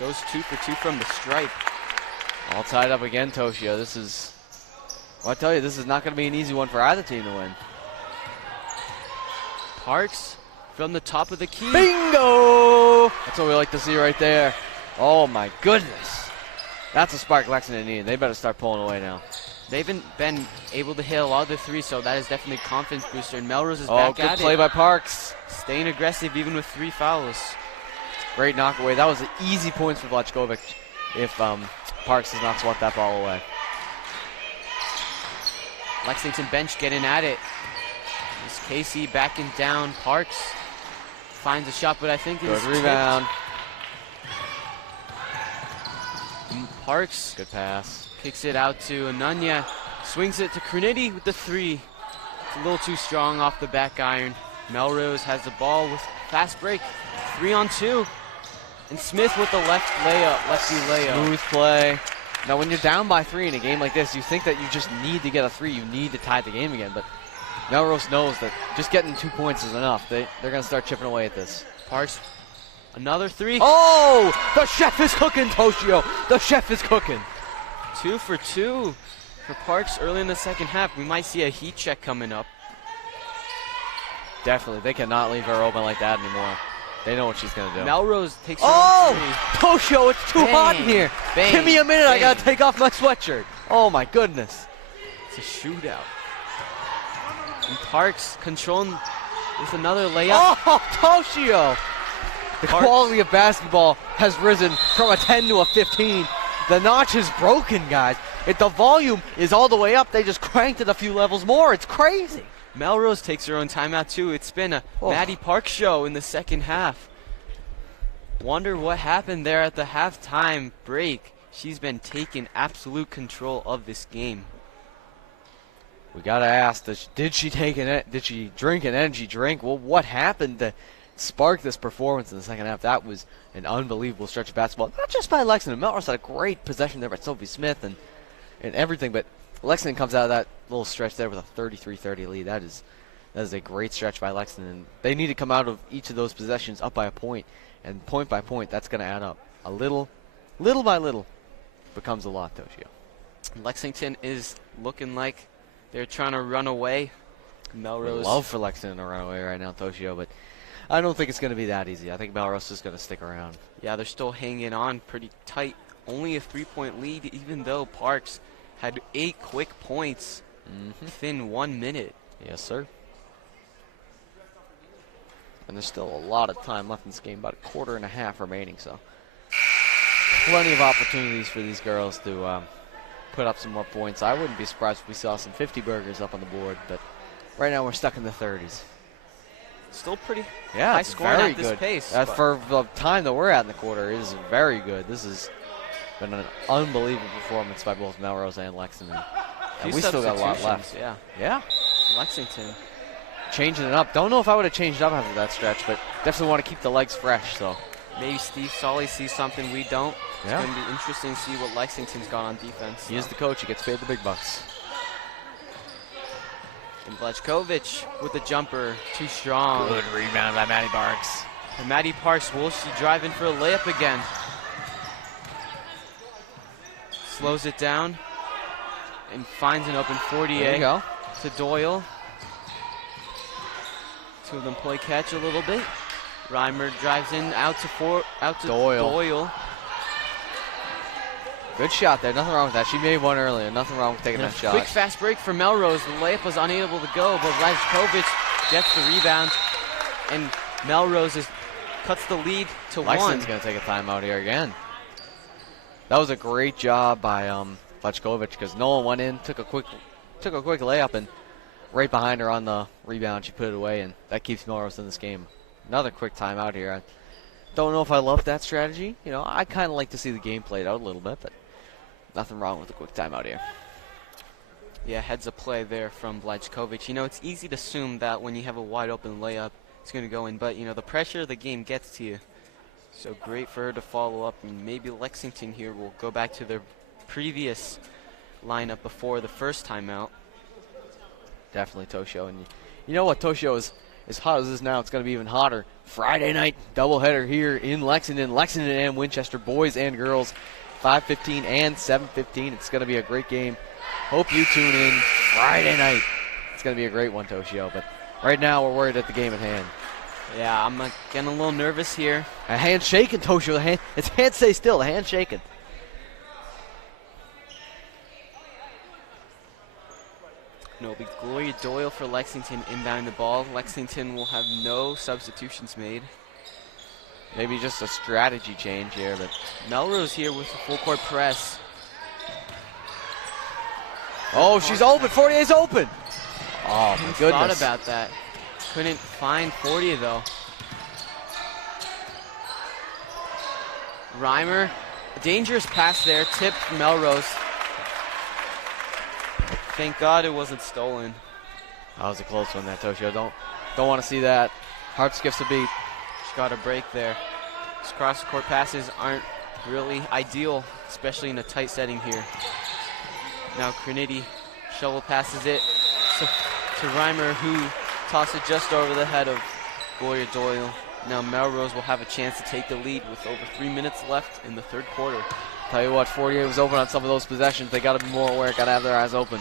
Goes 2 for 2 from the stripe. All tied up again, Toshio. This is, well, I tell you, this is not going to be an easy one for either team to win. Parks from the top of the key. Bingo! That's what we like to see right there. Oh, my goodness. That's a spark Lexington needed. They better start pulling away now. They haven't been able to hit a lot of the threes, so that is definitely a confidence booster. And Melrose is back good at play it. by Parks. Staying aggressive even with 3 fouls. Great knockaway. That was an easy points for Vlachkovic if Parks does not swat that ball away. Lexington bench getting at it. It's Casey backing down. Parks finds a shot, but I think it's good rebound. Parks. Good pass. Kicks it out to Ananya. Swings it to Crinity with the 3. It's a little too strong off the back iron. Melrose has the ball with fast break. 3 on 2. And Smith with the lefty layup. Smooth play. Now, when you're down by 3 in a game like this, you think that you just need to get a 3. You need to tie the game again. But Melrose knows that just getting 2 points is enough. They're going to start chipping away at this. Parks, another 3. Oh! The chef is cooking, Toshio. The chef is cooking. 2 for 2 for Parks early in the second half. We might see a heat check coming up. Definitely. They cannot leave her open like that anymore. They know what she's going to do. Melrose takes her own 3. Oh! Toshio, it's too hot in here. Bang, Give me a minute. bang. I got to take off my sweatshirt. Oh, my goodness. It's a shootout. And Parks controlling with another layup. Oh, Toshio. The Parks. quality of basketball has risen from a 10 to a 15. The notch is broken, guys. If the volume is all the way up, they just cranked it a few levels more. It's crazy. Melrose takes her own timeout, too. It's been a Maddie Parks show in the second half. Wonder what happened there at the halftime break. She's been taking absolute control of this game. We got to ask, did she drink an energy drink? Well, what happened to spark this performance in the second half? That was an unbelievable stretch of basketball. Not just by Lexington. Melrose had a great possession there by Sophie Smith and everything, but Lexington comes out of that little stretch there with a 33-30 lead. That is a great stretch by Lexington. They need to come out of each of those possessions up by a point, and point by point, that's going to add up. A little by little, becomes a lot, Toshio. Lexington is looking like they're trying to run away. Melrose. Love for Lexington to run away right now, Toshio, but I don't think it's going to be that easy. I think Melrose is going to stick around. Yeah, they're still hanging on pretty tight. Only a 3-point lead, even though Parks had 8 quick points within 1 minute. Yes, sir. And there's still a lot of time left in this game, about a quarter and a half remaining, so plenty of opportunities for these girls to put up some more points. I wouldn't be surprised if we saw some 50 burgers up on the board, but right now we're stuck in the 30s. Still pretty Yeah, high it's scoring very at this good. pace. For the time that we're at in the quarter, it is very good. This has been an unbelievable performance by both Melrose and Lexington. And we still got a lot left. Yeah. Yeah. Lexington. Changing it up. Don't know if I would have changed up after that stretch, but definitely want to keep the legs fresh. So Maybe Steve Solly sees something we don't. Yeah. It's going to be interesting to see what Lexington's got on defense. He is the coach. He gets paid the big bucks. And Blechkovich with the jumper. Too strong. Good rebound by Maddie Parks. And Maddie Parks, will she drive in for a layup again? Slows it down and finds an open 48 There you go. to Doyle. Two of them play catch a little bit. Reimer drives in out to Doyle. Good shot there. Nothing wrong with that. She made one earlier. Nothing wrong with taking that shot. Quick fast break for Melrose. The layup was unable to go, but Blechkovich gets the rebound, and Melrose cuts the lead to Lexington's 1. going to take a timeout here again. That was a great job by Blechkovich because Nolan went in, took a quick layup, and right behind her on the rebound, she put it away, and that keeps Melrose in this game. Another quick timeout here. I don't know if I love that strategy. You know, I kind of like to see the game played out a little bit, but nothing wrong with a quick timeout here. Yeah, heads up play there from Blechkovich. You know, it's easy to assume that when you have a wide open layup, it's going to go in, but you know, the pressure of the game gets to you. So great for her to follow up, and maybe Lexington here will go back to their previous lineup before the first timeout. Definitely Toshio. And you know what, Toshio is as hot as this now, it's going to be even hotter. Friday night doubleheader here in Lexington. Lexington and Winchester, boys and girls, 5:15 and 7:15. It's going to be a great game. Hope you tune in Friday night. It's going to be a great one, Toshio. But right now we're worried at the game at hand. Yeah, I'm getting a little nervous here. A hand shaking, Toshio. It's hand stay still. The hand shaking. No, it'll be Gloria Doyle for Lexington inbounding the ball. Lexington will have no substitutions made. Maybe just a strategy change here, but Melrose here with a full court press. oh, she's open. 48's open. Oh, my goodness. Thought about that. Couldn't find 40 though. Reimer, a dangerous pass there, tipped Melrose. Thank God it wasn't stolen. That was a close one there, Toshio. Don't want to see that. Heart skips a beat. She got a break there. These cross-court passes aren't really ideal, especially in a tight setting here. Now Crinity shovel passes it to Reimer, who tossed it just over the head of Gloria Doyle. Now Melrose will have a chance to take the lead with over 3 minutes left in the third quarter. Tell you what, 48 was open on some of those possessions. They got to be more aware, got to have their eyes open.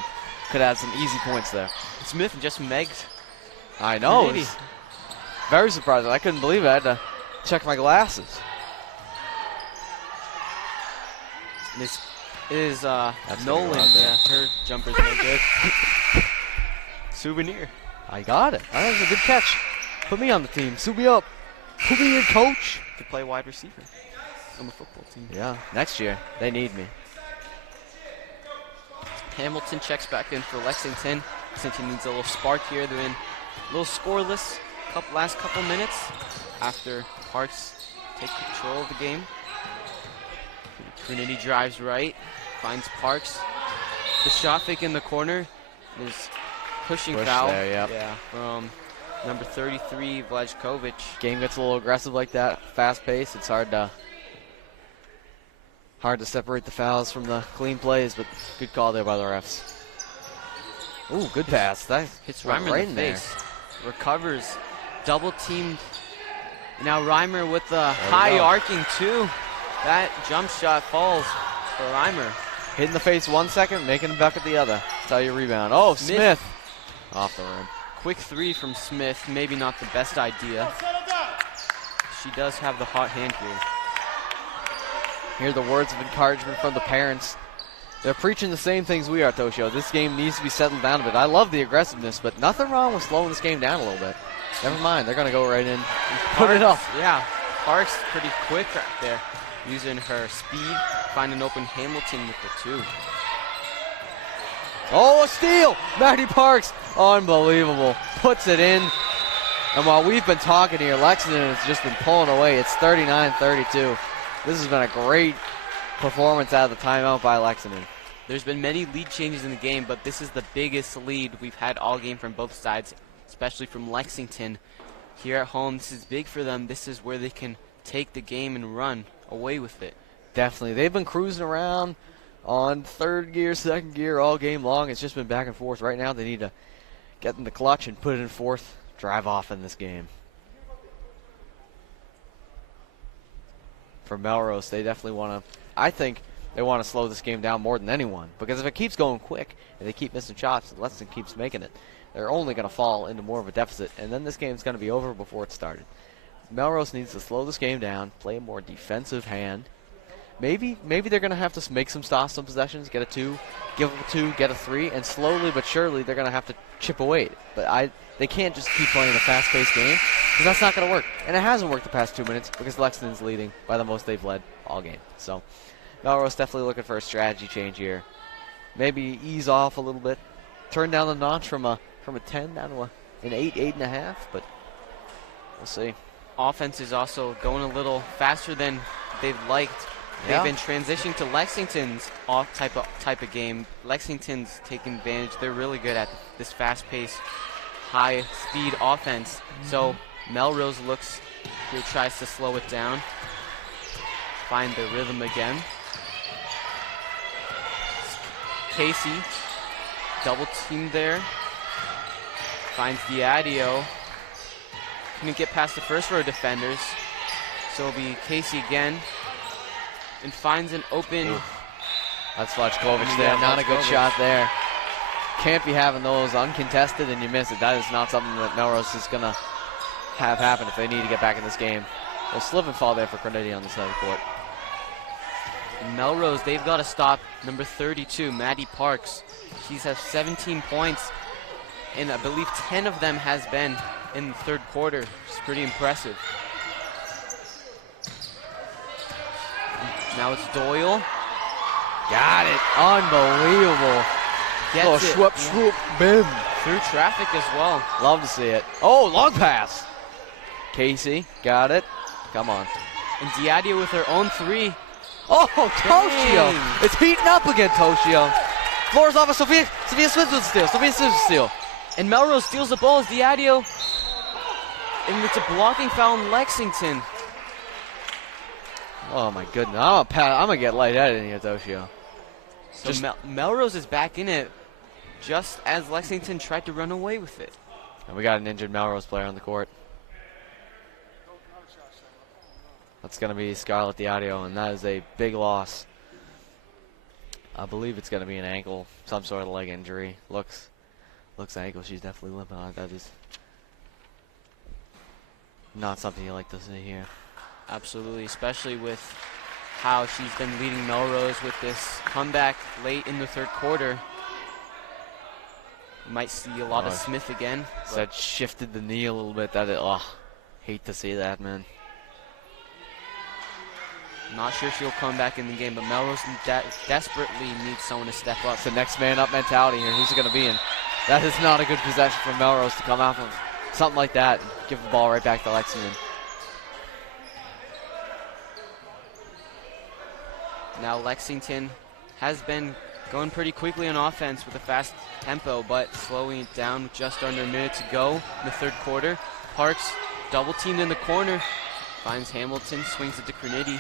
Could add some easy points there. Smith just megged. I know. Crinity. Very surprising. I couldn't believe it. I had to check my glasses. This is That's Nolan. gonna go out there. Yeah, her jumper's no good. Souvenir. I got it. That was a good catch. Put me on the team. Suit me up. Put me in, coach. Could play wide receiver on the football team. Yeah, next year. They need me. Hamilton checks back in for Lexington. Lexington needs a little spark here. They're in a little scoreless last couple minutes after Parks take control of the game. Trinity drives right, finds Parks. The shot fake in the corner is pushing Push foul. there, yep. Yeah, from number 33, Blechkovich. Game gets a little aggressive like that, fast pace. It's hard to separate the fouls from the clean plays, but good call there by the refs. Ooh, good pass. That Hits went Reimer right in the there. face. Recovers. Double teamed. Now Reimer with the we high go. arcing too. That jump shot falls for Reimer. Hitting the face 1 second, making a bucket the other. That's how you rebound. Oh, Smith. Off the rim. Quick three from Smith. Maybe not the best idea. She does have the hot hand here. Hear the words of encouragement from the parents. They're preaching the same things we are, Toshio. This game needs to be settled down a bit. I love the aggressiveness, but nothing wrong with slowing this game down a little bit. Never mind, they're going to go right in and put it up. Yeah, Parks pretty quick right there, using her speed, find an open Hamilton with the 2. Oh, a steal! Maddie Parks, unbelievable. Puts it in. And while we've been talking here, Lexington has just been pulling away. It's 39-32. This has been a great performance out of the timeout by Lexington. There's been many lead changes in the game, but this is the biggest lead we've had all game from both sides, especially from Lexington. Here at home, this is big for them. This is where they can take the game and run away with it. Definitely. They've been cruising around on third gear, second gear all game long. It's just been back and forth. Right now, they need to get in the clutch and put it in fourth, drive off in this game. For Melrose, they definitely want to, I think they want to slow this game down more than anyone, because if it keeps going quick and they keep missing shots and Lexington keeps making it, they're only going to fall into more of a deficit, and then this game's going to be over before it started. Melrose needs to slow this game down, play a more defensive hand. Maybe they're going to have to make some stops, some possessions, get a 2, give them a 2, get a 3, and slowly but surely they're going to have to chip away. But they can't just keep playing a fast-paced game, because that's not going to work. And it hasn't worked the past 2 minutes because Lexington's leading by the most they've led all game. So Melrose definitely looking for a strategy change here. Maybe ease off a little bit, turn down the notch from a 10 down to an 8, 8.5, but we'll see. Offense is also going a little faster than they've liked. They've been transitioning to Lexington's type of game. Lexington's taking advantage. They're really good at this fast-paced, high-speed offense. So Melrose tries to slow it down, find the rhythm again. Casey, double team there, finds Diadio. Couldn't get past the first row defenders, so it'll be Casey again. And finds an open. Ooh. That's Vlachkovic there. Not a good shot there. Can't be having those uncontested and you miss it. That is not something that Melrose is going to have happen if they need to get back in this game. A slip and fall there for Trinity on the side of the court. And Melrose, they've got to stop number 32, Maddie Parks. She has 17 points, and I believe 10 of them has been in the third quarter. It's pretty impressive. Now it's Doyle. Got it. Unbelievable. Gets it. Swoop, swoop, bim. Through traffic as well. Love to see it. Oh, long pass. Casey, got it. Come on. And Diadio with her own 3. Oh, Toshio. It's heating up again, Toshio. Floors off of Sophia Smith with the steal. Sophia Smith with the steal. And Melrose steals the ball as Diadio. And it's a blocking foul in Lexington. Oh my goodness! I'm gonna get lightheaded in here, Toshio. So Melrose is back in it, just as Lexington tried to run away with it. And we got an injured Melrose player on the court. That's gonna be Scarlett Diadio, and that is a big loss. I believe it's gonna be an ankle, some sort of leg injury. Looks ankle. She's definitely limping on it. That is not something you like to see here. Absolutely, especially with how she's been leading Melrose with this comeback late in the third quarter. You might see a lot of Smith again. That shifted the knee a little bit. Hate to see that, man. Not sure she'll come back in the game, but Melrose desperately needs someone to step up. It's the next man up mentality here. Who's it going to be in? That is not a good possession for Melrose to come out of something like that and give the ball right back to Lexington. Now Lexington has been going pretty quickly on offense with a fast tempo, but slowing it down with just under a minute to go in the third quarter. Parks double teamed in the corner, finds Hamilton, swings it to Crinity.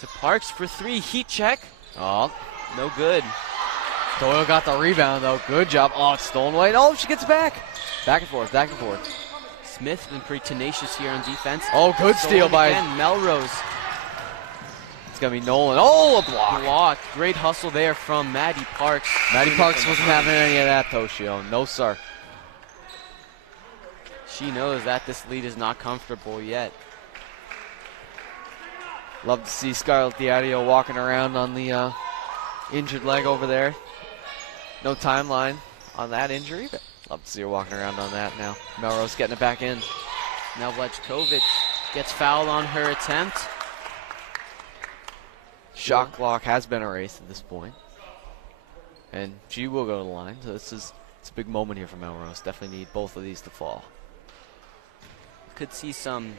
To Parks for 3, heat check. Oh, no good. Doyle got the rebound though, good job. Oh, it's stolen away. Oh, she gets it back. Back and forth, back and forth. Smith been pretty tenacious here on defense. Oh, good steal by Melrose. It's going to be Nolan. Oh, a block. Blocked. Great hustle there from Maddie Parks. Maddie Parks wasn't having any of that, Toshio. No, sir. She knows that this lead is not comfortable yet. Love to see Scarlett Diadio walking around on the injured leg over there. No timeline on that injury, but love to see her walking around on that now. Melrose getting it back in. Now Vlečkovic gets fouled on her attempt. Shot clock has been erased at this point. And she will go to the line, so it's a big moment here for Melrose. Definitely need both of these to fall. Could see some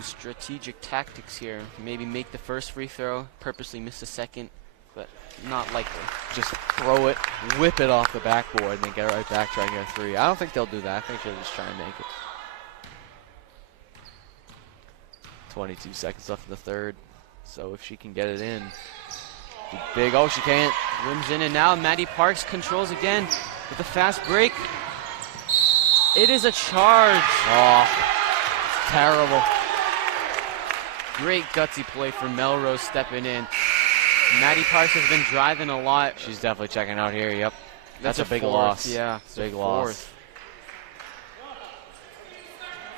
strategic tactics here. Maybe make the first free throw, purposely miss the second, but not likely. Just throw it, whip it off the backboard, and then get it right back, try and get a three. I don't think they'll do that. I think they'll just try and make it. 22 seconds left in the third. So if she can get it in, be big. Oh, she can't. Rims in and now. Maddie Parks controls again with a fast break. It is a charge. Oh, terrible. Great gutsy play from Melrose stepping in. Maddie Parks has been driving a lot. She's definitely checking out here. Yep. That's a big fourth, loss. Yeah, big loss.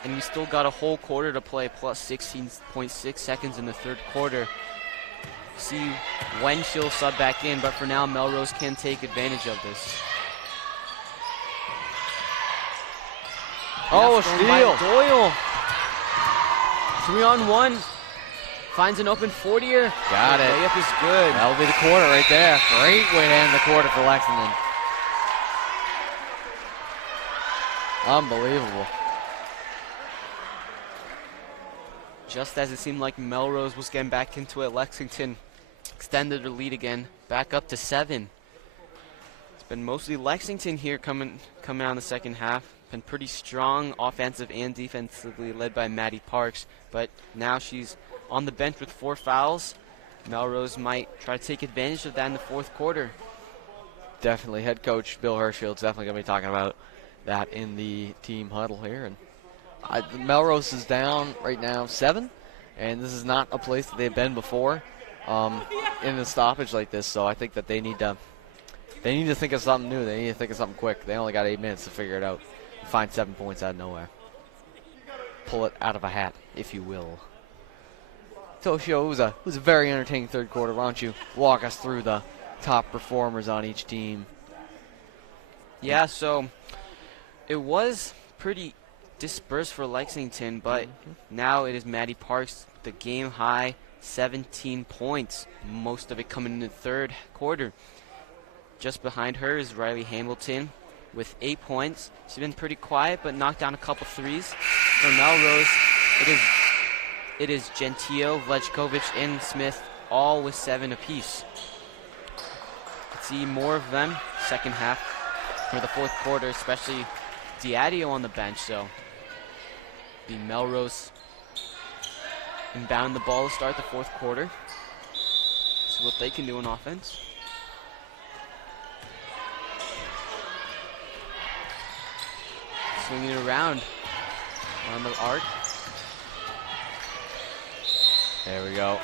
And we still got a whole quarter to play, plus 16.6 seconds in the third quarter. See when she'll sub back in, but for now, Melrose can take advantage of this. Oh, a steal. Doyle. 3-on-1. Finds an open 40er. Got it. Layup is good. That'll be the quarter right there. Great way to end the quarter for Lexington. Unbelievable. Just as it seemed like Melrose was getting back into it, Lexington extended their lead again, back up to 7. It's been mostly Lexington here coming out in the second half. Been pretty strong offensive and defensively, led by Maddie Parks. But now she's on the bench with 4 fouls. Melrose might try to take advantage of that in the fourth quarter. Definitely. Head coach Bill Hirschfield's definitely going to be talking about that in the team huddle here. And Melrose is down right now 7, and this is not a place that they've been before in a stoppage like this. So I think that they need to think of something new. They need to think of something quick. They only got 8 minutes to figure it out. Find 7 points out of nowhere. Pull it out of a hat, if you will. Toshio, it was a very entertaining third quarter. Why don't you walk us through the top performers on each team? Yeah, so it was pretty dispersed for Lexington, but now it is Maddie Parks, the game high 17 points, most of it coming in the third quarter. Just behind her is Riley Hamilton with 8 points. She's been pretty quiet, but knocked down a couple threes. For Melrose, it is Gentile, Vlečkovic, and Smith, all with 7 apiece. Let's see more of them second half for the fourth quarter, especially Diadio on the bench. So the Melrose inbound the ball to start the fourth quarter. See what they can do on offense. Swinging it around on the arc. There we go.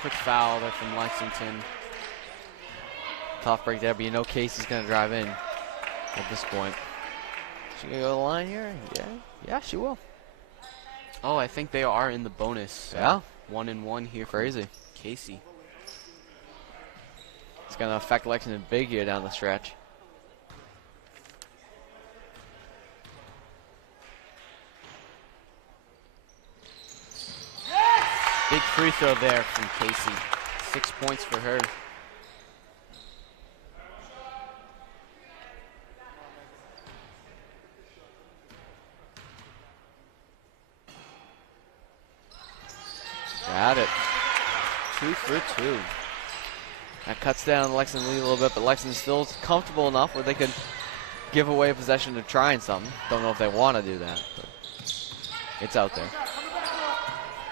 Quick foul there from Lexington. Tough break there, but you know Casey's going to drive in at this point. She going to go to the line here? Yeah, she will. Oh, I think they are in the bonus. Yeah. 1-1 here. Crazy. Casey. It's going to affect Lexington big here down the stretch. Big free throw there from Casey. 6 points for her. Got it. 2 for 2. That cuts down the Lexington lead a little bit, but Lexington still comfortable enough where they could give away a possession to trying something. Don't know if they want to do that, but it's out there.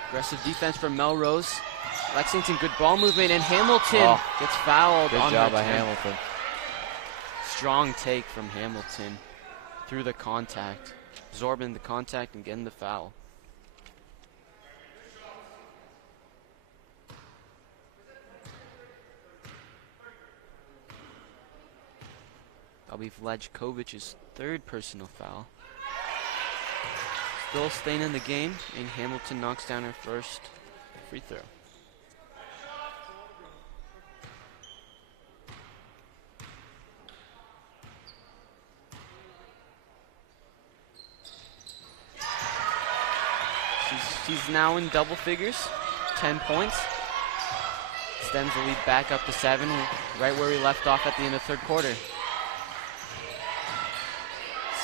Aggressive defense from Melrose. Lexington, good ball movement, and Hamilton gets fouled. Good job by Hamilton. Strong take from Hamilton through the contact. Absorbing the contact and getting the foul. That'll be Vlečkovic's third personal foul. Still staying in the game, and Hamilton knocks down her first free throw. She's now in double figures, 10 points. Extends the lead back up to 7, right where we left off at the end of third quarter.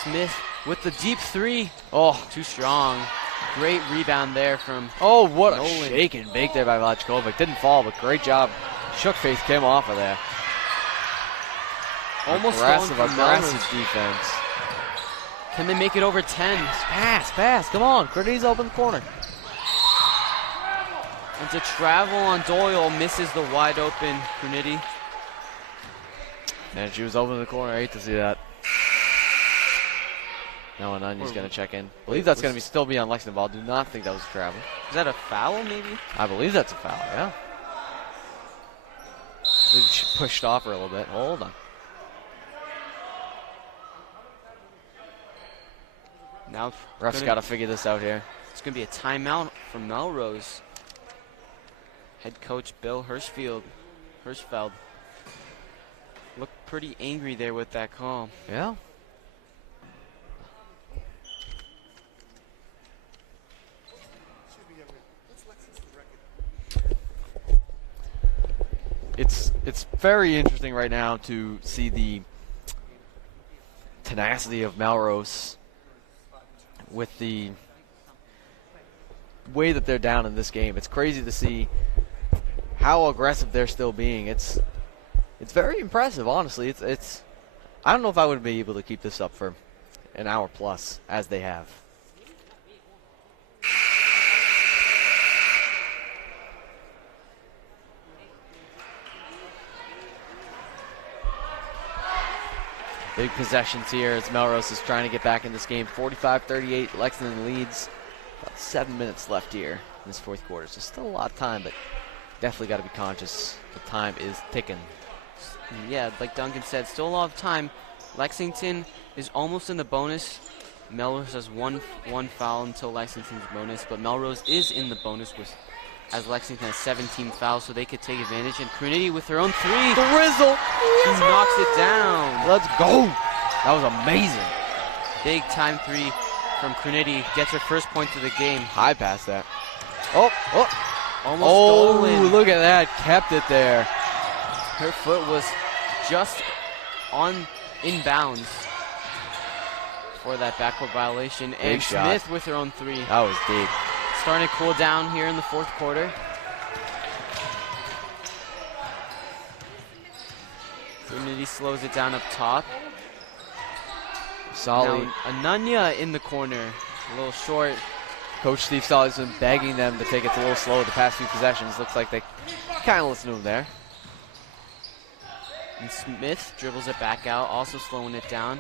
Smith with the deep 3. Oh, too strong. Great rebound there from Oh, what Nolan. a shake and bake there by Vlachkovic. Didn't fall, but great job. Shook face came off of there. Almost aggressive stolen from Melrose. defense. Can they make it over 10? Pass, come on. Grenadi's open the corner. And to travel on Doyle, misses the wide open Grunity. And she was open in the corner. I hate to see that. Now Ananya's going to check in. I believe that's going to still be on Lexington ball. Do not think that was a travel. Is that a foul, maybe? I believe that's a foul, yeah. I believe she pushed off her a little bit. Hold on. Now Ref's got to figure this out here. It's going to be a timeout from Melrose. Head coach Bill Hirschfeld looked pretty angry there with that call. Yeah. It's very interesting right now to see the tenacity of Melrose with the way that they're down in this game. It's crazy to see how aggressive they're still being. It's very impressive, honestly. It's I don't know if I would be able to keep this up for an hour plus as they have. Big possessions here as Melrose is trying to get back in this game. 45-38, Lexington leads. About 7 minutes left here in this fourth quarter. So still a lot of time, but definitely got to be conscious. The time is ticking. Yeah, like Duncan said, still a lot of time. Lexington is almost in the bonus. Melrose has one foul until Lexington's bonus, but Melrose is in the bonus as Lexington has 17 fouls, so they could take advantage. And Grunity with her own 3. The Rizzle! She knocks it down. Let's go! That was amazing. Big time 3 from Grunity. Gets her first point of the game. High pass that. Almost Oh, stolen. look at that. Kept it there. Her foot was just in bounds for that backcourt violation. Big And shot. Smith with her own 3. That was deep. Starting to cool down here in the fourth quarter. Unity slows it down up top. Solly. Now Ananya in the corner. A little short. Coach Steve Solly's been begging them to take it a little slow the past few possessions. Looks like they kind of listen to him there. And Smith dribbles it back out, also slowing it down.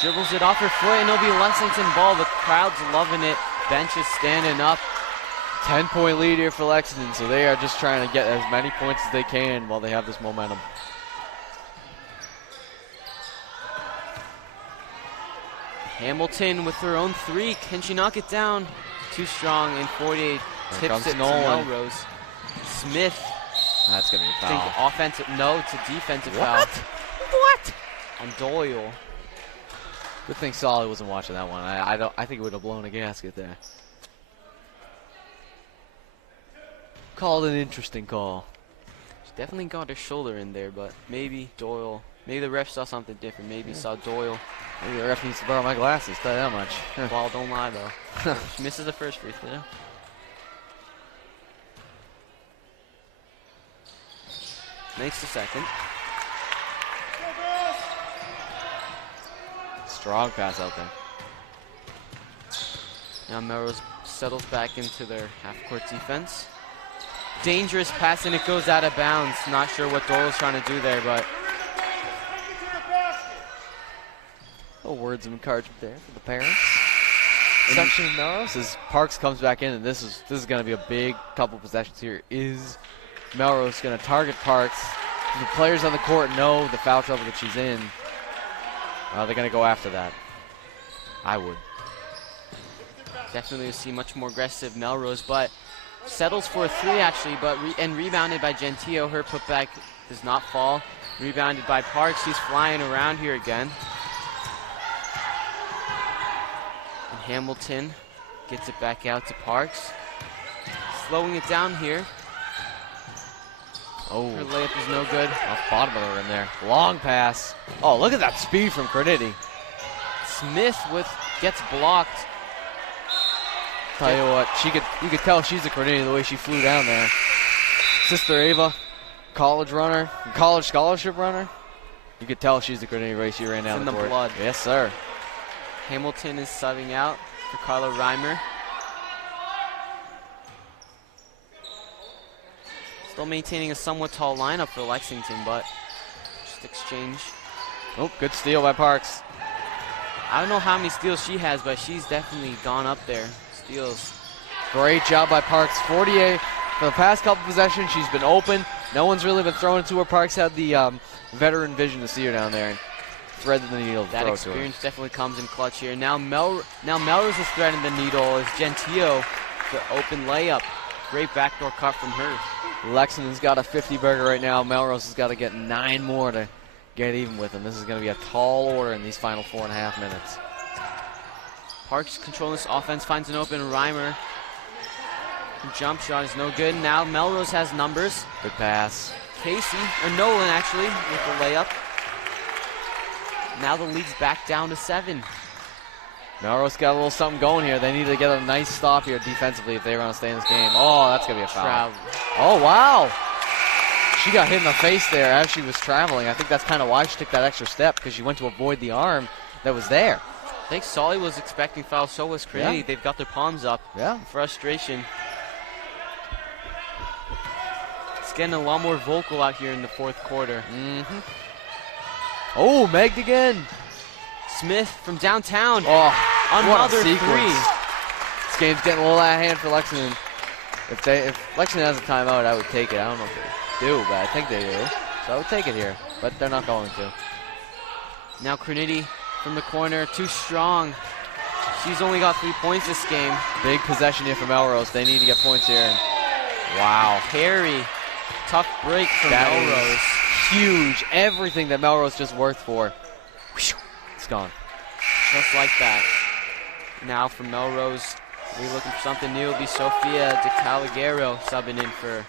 Dribbles it off her foot, and it'll be Lexington ball. The crowd's loving it. Bench is standing up. 10-point lead here for Lexington, so they are just trying to get as many points as they can while they have this momentum. Hamilton with her own 3. Can she knock it down? Too strong, and 48 tips it to Nolan. Melrose. Smith. That's going to be a Think foul. offensive. No, it's a defensive What? foul What? on Doyle. Good thing Solly wasn't watching that one. I think it would have blown a gasket there. Called an interesting call. She definitely got her shoulder in there, but maybe Doyle. Maybe the ref saw something different. Maybe saw Doyle. Maybe the ref needs to borrow my glasses, tell you that much. Ball don't lie, though. She misses the first free throw. Makes the second. Strong pass out there. Now Melrose settles back into their half-court defense. Dangerous pass, and it goes out of bounds. Not sure what Doyle's trying to do there, but Little words of encouragement there for the parents. Section of Melrose as Parks comes back in, and this is going to be a big couple possessions here. Is Melrose going to target Parks? The players on the court know the foul trouble that she's in. They're going to go after that. I would. definitely see much more aggressive Melrose, but settles for a 3 actually, but rebounded by Gentile. Her putback does not fall. Rebounded by Parks. He's flying around here again. And Hamilton gets it back out to Parks. Slowing it down here. Oh, her layup is no good. Off bottom of the rim there. Long pass. Oh, look at that speed from Trinity. Smith gets blocked. Tell you what, you could tell she's a Trinity the way she flew down there. Sister Ava, college runner, college scholarship runner. You could tell she's the Trinity race she ran down in the court. blood. Yes, sir. Hamilton is subbing out for Carla Reimer. Still maintaining a somewhat tall lineup for Lexington, but just exchange. Oh, good steal by Parks. I don't know how many steals she has, but she's definitely gone up there. Steals. Great job by Parks. 48 for the past couple possessions. She's been open. No one's really been throwing to her. Parks had the veteran vision to see her down there and thread the needle. That experience definitely comes in clutch here. Now Melrose is threading the needle as Gentile, the open layup. Great backdoor cut from her. Lexington's got a 50 burger right now. Melrose has got to get 9 more to get even with them. This is going to be a tall order in these final 4.5 minutes. Parks controlling this offense, finds an open Reimer. Jump shot is no good. Now Melrose has numbers. Good pass. Casey, or Nolan actually, with the layup. Now the lead's back down to 7. Melrose got a little something going here. They need to get a nice stop here defensively if they want to stay in this game. Oh, that's going to be a foul. Oh, wow. She got hit in the face there as she was traveling. I think that's kind of why she took that extra step, because she went to avoid the arm that was there. I think Solly was expecting foul, so was Trinity. Yeah. They've got their palms up. Yeah. Frustration. It's getting a lot more vocal out here in the 4th quarter. Mm-hmm. Oh, Megged again. Smith from downtown. Oh, another 3. This game's getting a little out of hand for Lexington. If Lexington has a timeout, I would take it. I don't know if they do, but I think they do. So I would take it here, but they're not going to. Now Trinity from the corner, too strong. She's only got 3 points this game. Big possession here for Melrose. They need to get points here. And wow. Carry. Tough break from Melrose. Huge. Everything that Melrose just worked for. It's gone. Just like that. Now for Melrose, we're looking for something new. It'll be Sofia De Calagero subbing in for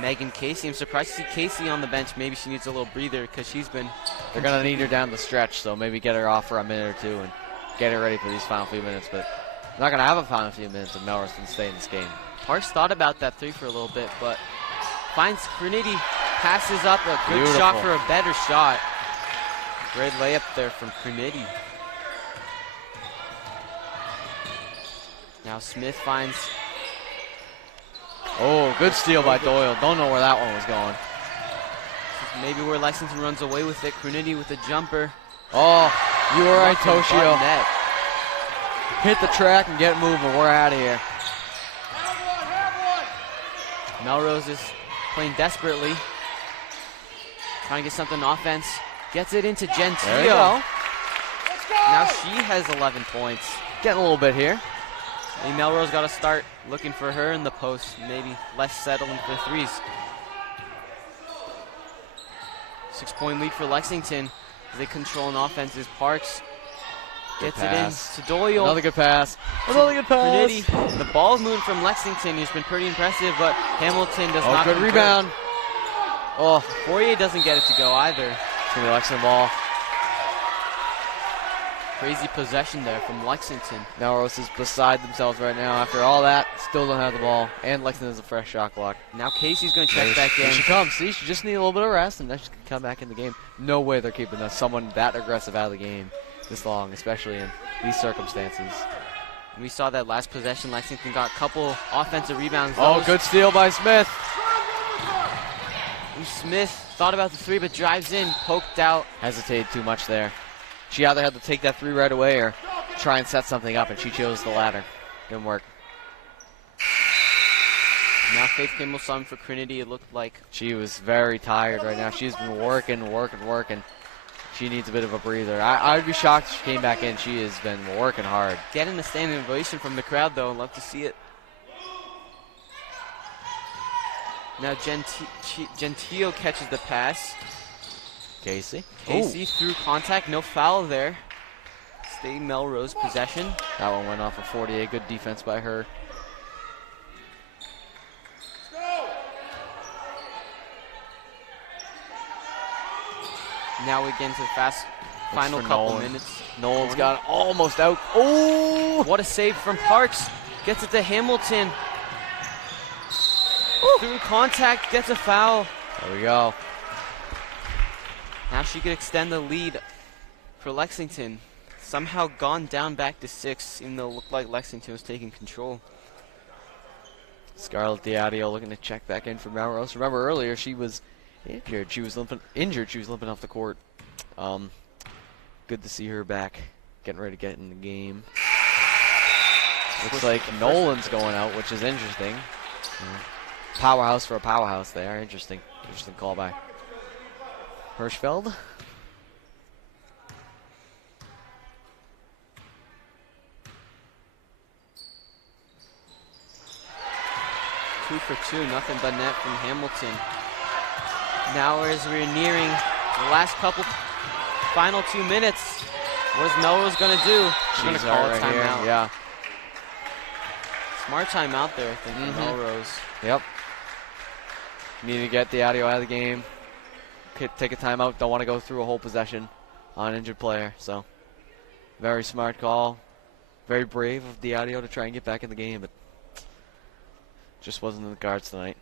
Megan Casey. I'm surprised to see Casey on the bench. Maybe she needs a little breather because she's been... They're going to need her down the stretch, so maybe get her off for a minute or two and get her ready for these final few minutes. But they're not going to have a final few minutes if Melrose can stay in this game. Parks thought about that 3 for a little bit, but finds Trinity, passes up a good shot for a better shot. Great layup there from Trinity. Now Smith finds... Oh, good steal by Doyle. Don't know where that one was going. Maybe where Lexington runs away with it. Trinity with a jumper. Oh, you were right, Toshio. Hit the track and get moving. We're out of here. Melrose is playing desperately. Trying to get something on offense. Gets it into Gentile. There you go. Now she has 11 points. Getting a little bit here. Maybe Melrose got to start looking for her in the post. Maybe less settling for 3s. 6-point lead for Lexington. They control an offense as Parks gets it in to Doyle. Another good pass. Another good pass. Trinity. The ball moving from Lexington has been pretty impressive, but Hamilton does not. Good rebound. Oh, Fourier doesn't get it to go either. It's going to be Lexington ball. Crazy possession there from Lexington. Melrose is beside themselves right now. After all that, still don't have the ball. And Lexington has a fresh shot clock. Now Casey's going to check back in. Here she comes. See, she just needs a little bit of rest, and then she can come back in the game. No way they're keeping someone that aggressive out of the game this long, especially in these circumstances. We saw that last possession. Lexington got a couple offensive rebounds. Oh, good steal by Smith. Smith thought about the 3, but drives in, poked out. Hesitated too much there. She either had to take that 3 right away or try and set something up, and she chose the latter. Didn't work. Now Faith Kimball subbing for Trinity. It looked like she was very tired right now. She's been working. She needs a bit of a breather. I would be shocked if she came back in. She has been working hard. Getting the standing ovation from the crowd, though. Love to see it. Now Gentile catches the pass. Casey. Casey through contact, no foul there. Stay Melrose possession. That one went off of 48. Good defense by her. Now we get into the final couple minutes. Nolan's got almost out. Oh! What a save from Parks. Gets it to Hamilton. Through contact, gets a foul. There we go. Now she could extend the lead for Lexington. Somehow gone down back to 6, even though it looked like Lexington was taking control. Scarlett Diadio looking to check back in for Melrose. Remember earlier she was injured. She was limping off the court. Good to see her back, getting ready to get in the game. Looks like Nolan's going out, which is interesting. Powerhouse for a powerhouse there. Interesting call by Hirschfeld. Two for two, nothing but net from Hamilton. Now as we're nearing the last final 2 minutes, what is Melrose going to do? She's going to call a timeout. Yeah. Smart timeout there, I think, for Melrose. Yep. Need to get Diadio out of the game. Take a timeout. Don't want to go through a whole possession on an injured player. So, very smart call. Very brave of Diadio to try and get back in the game, but just wasn't in the cards tonight.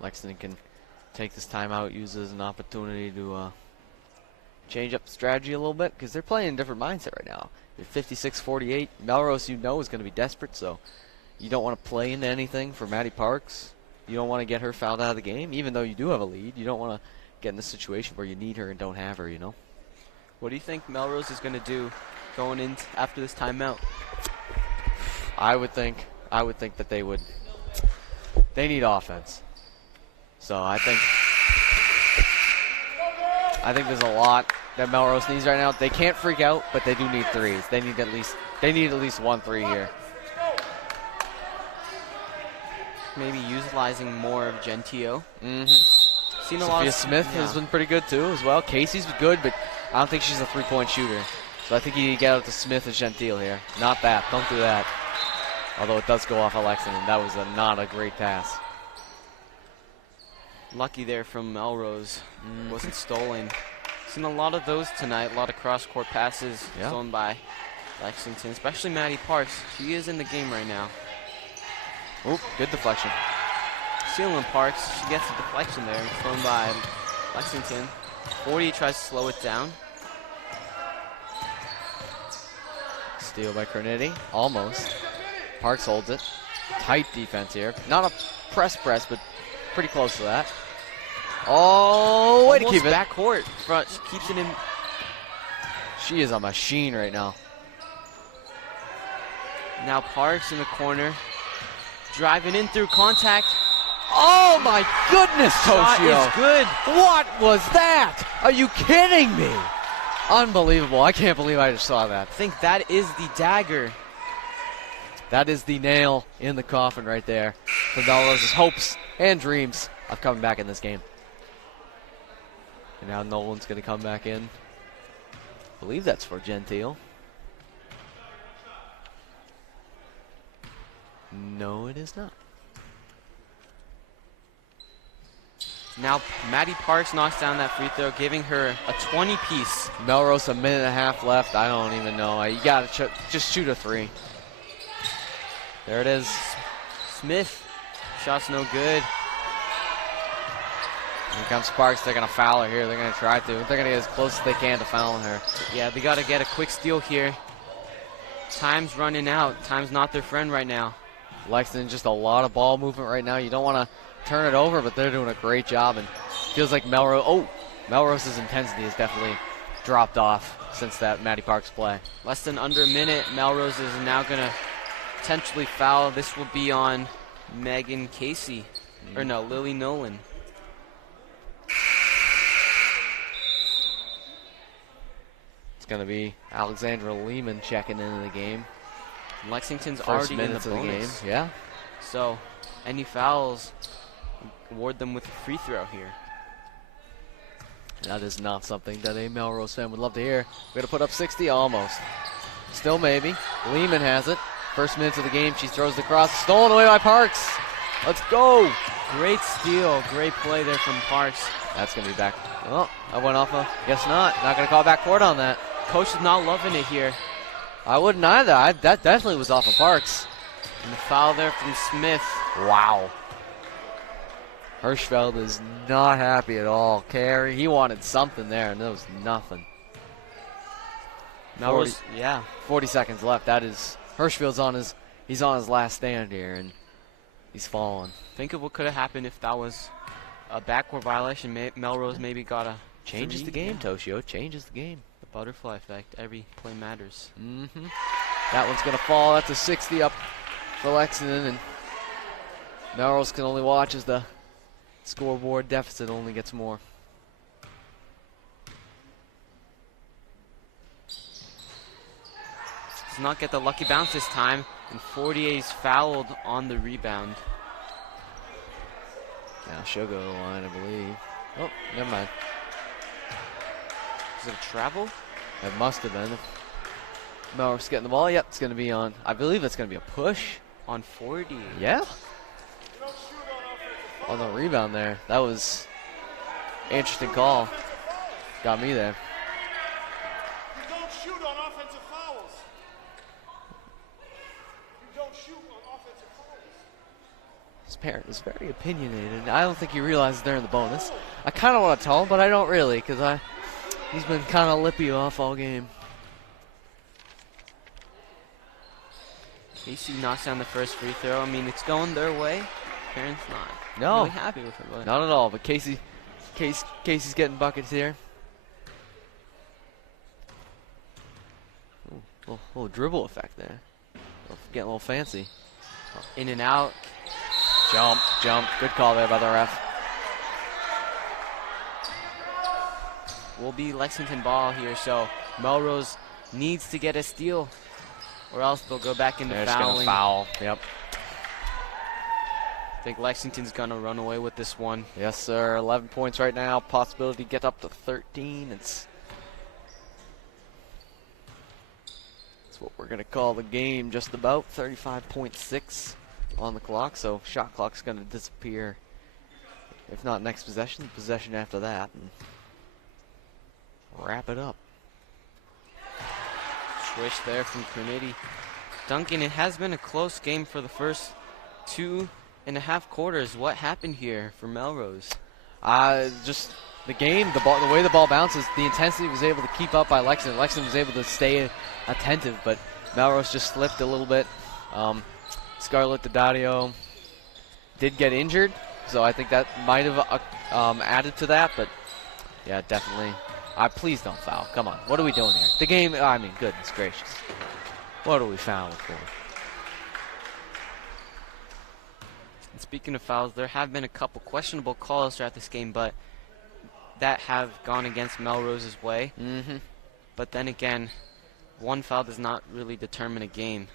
Lexington can take this timeout, use it as an opportunity to change up the strategy a little bit, because they're playing in a different mindset right now. They're 56-48. Melrose, you know, is going to be desperate, so you don't want to play into anything for Maddie Parks. You don't want to get her fouled out of the game, even though you do have a lead. You don't want to get in a situation where you need her and don't have her, you know. What do you think Melrose is going to do going in after this timeout? I would think that they need offense. So I think there's a lot that Melrose needs right now. They can't freak out, but they do need threes. They need at least 1 3 here. Maybe utilizing more of Gentile. Seen a lot Sophia of Smith has been pretty good too as well. Casey's good, but I don't think she's a 3-point shooter. So I think you need to get out to Smith and Gentile here. Not that. Don't do that. Although it does go off of Lexington. That was not a great pass. Lucky there from Melrose. Wasn't stolen. Seen a lot of those tonight. A lot of cross-court passes stolen by Lexington, especially Maddie Parks. She is in the game right now. Oop, good deflection. Stealing Parks. She gets a deflection there. Thrown by Lexington. 40 tries to slow it down. Steal by Cornetti. Almost. Parks holds it. Tight defense here. Not a press, but pretty close to that. Oh, way to keep it. Backcourt front. She keeps it in. She is a machine right now. Now Parks in the corner. Driving in through contact. Oh my goodness, Shot Toshio. is good. What was that? Are you kidding me? Unbelievable. I can't believe I just saw that. I think that is the dagger. That is the nail in the coffin right there for Melrose's hopes and dreams of coming back in this game. And now Nolan's going to come back in. I believe that's for Gentile. No, it is not. Now Maddie Parks knocks down that free throw, giving her a 20-piece. Melrose, a minute and a half left. I don't even know. You got to just shoot a 3. There it is. Smith. Shot's no good. Here comes Sparks. They're going to foul her here. They're going to try to. They're going to get as close as they can to fouling her. Yeah, they got to get a quick steal here. Time's running out. Time's not their friend right now. Lexington, just a lot of ball movement right now. You don't want to turn it over, but they're doing a great job. And feels like Melrose's intensity has definitely dropped off since that Maddie Parks play. Less than under a minute. Melrose is now going to potentially foul. This will be on Megan Casey. Or no, Lily Nolan. It's going to be Alexandra Lehman checking into the game. Lexington's First already in the minutes of the game. bonus. Yeah. So any fouls, award them with a free throw here. That is not something that a Melrose fan would love to hear. We're going to put up 60, almost. Still maybe. Lehman has it. First minutes of the game, she throws the cross. Stolen away by Parks. Let's go. Great steal, great play there from Parks. That's going to be back. Oh, I went off a, guess not. Not going to call back court on that. Coach is not loving it here. I wouldn't either. That definitely was off of Parks. And the foul there from Smith. Wow. Hirschfeld is not happy at all. Carey, he wanted something there, and there was nothing. Melrose, yeah. 40 seconds left. That is, Hirschfeld's he's on his last stand here, and he's fallen. Think of what could have happened if that was a backcourt violation. Melrose maybe got a Changes the game, Toshio. Changes the game. The butterfly effect. Every play matters. Mm-hmm. That one's going to fall. That's a 60 up for Lexington, and Melrose can only watch as the scoreboard deficit only gets more. Does not get the lucky bounce this time, and 48's fouled on the rebound. Now she'll go to the line, I believe. Oh, never mind. Is it a travel? It must have been. Melrose getting the ball. Yep, it's going to be on. I believe it's going to be a push. On 40. Yeah. On the rebound there. That was interesting call. Got me there. You don't shoot on offensive fouls. You don't shoot on offensive fouls. His parent is very opinionated. I don't think he realizes they're in the bonus. I kind of want to tell him, but I don't really, because he's been kind of lippy off all game. AC knocks down the first free throw. I mean, it's going their way. Parents not No. really happy with it. But Not at all, but Casey's getting buckets here. Ooh, little dribble effect there. Getting a little fancy. in and out. Jump. Good call there by the ref. Will be Lexington ball here, so Melrose needs to get a steal, or else they'll go back into They're just gonna fouling. foul. Yep. I think Lexington's gonna run away with this one. Yes, sir. 11 points right now. Possibility to get up to 13. It's what we're gonna call the game. Just about 35.6 on the clock. So shot clock's gonna disappear. If not next possession, possession after that, and wrap it up. Swish there from Kernity. Duncan, it has been a close game for the first 2.5 quarters. What happened here for Melrose? Just the game, the ball, the way the ball bounces, the intensity was able to keep up by Lexington. Lexington was able to stay attentive, but Melrose just slipped a little bit. Scarlett Daddario did get injured, so I think that might have added to that, but yeah, definitely. Please don't foul. Come on. What are we doing here? The game, I mean, goodness gracious. What are we fouling for? And speaking of fouls, there have been a couple questionable calls throughout this game, but that have gone against Melrose's way. Mm-hmm. But then again, one foul does not really determine a game.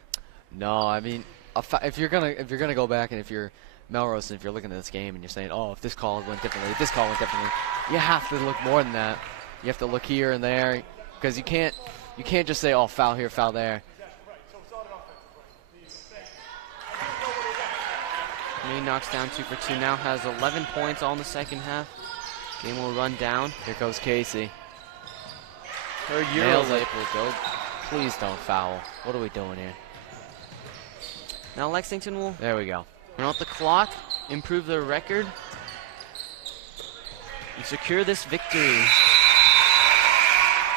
No, I mean, if you're gonna go back, and if you're Melrose, and if you're looking at this game and you're saying, oh, if this call went differently, if this call went differently, you have to look more than that. You have to look here and there, because you can't just say, oh, foul here, foul there. May knocks down 2 for 2 now, has 11 points all in the second half. Game will run down. Here goes Casey. Third Nails Euro it. Will go. Please don't foul. What are we doing here? Now Lexington will There we go. run out the clock, improve their record, and secure this victory.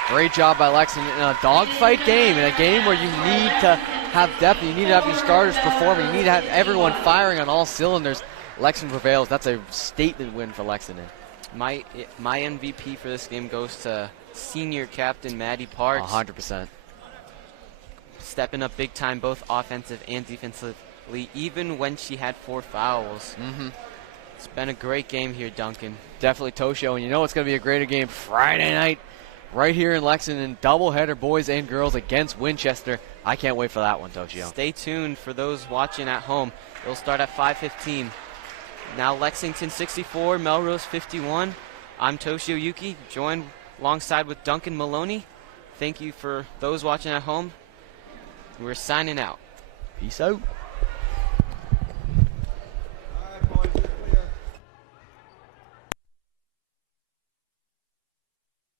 Great job by Lexington in a dogfight game, in a game where you need to have depth, you need to have your starters performing, you need to have everyone firing on all cylinders. Lexington prevails. That's a statement win for Lexington. My MVP for this game goes to senior captain Maddie Parks. 100%. Stepping up big time, both offensive and defensively, even when she had 4 fouls. Mm-hmm. It's been a great game here, Duncan. Definitely Toshio, and you know it's going to be a greater game Friday night right here in Lexington. Doubleheader, boys and girls against Winchester. I can't wait for that one, Toshio. Stay tuned for those watching at home. It'll start at 5:15. Now Lexington 64, Melrose 51. I'm Toshio Yuki, joined alongside with Duncan Maloney. Thank you for those watching at home. We're signing out. Peace out.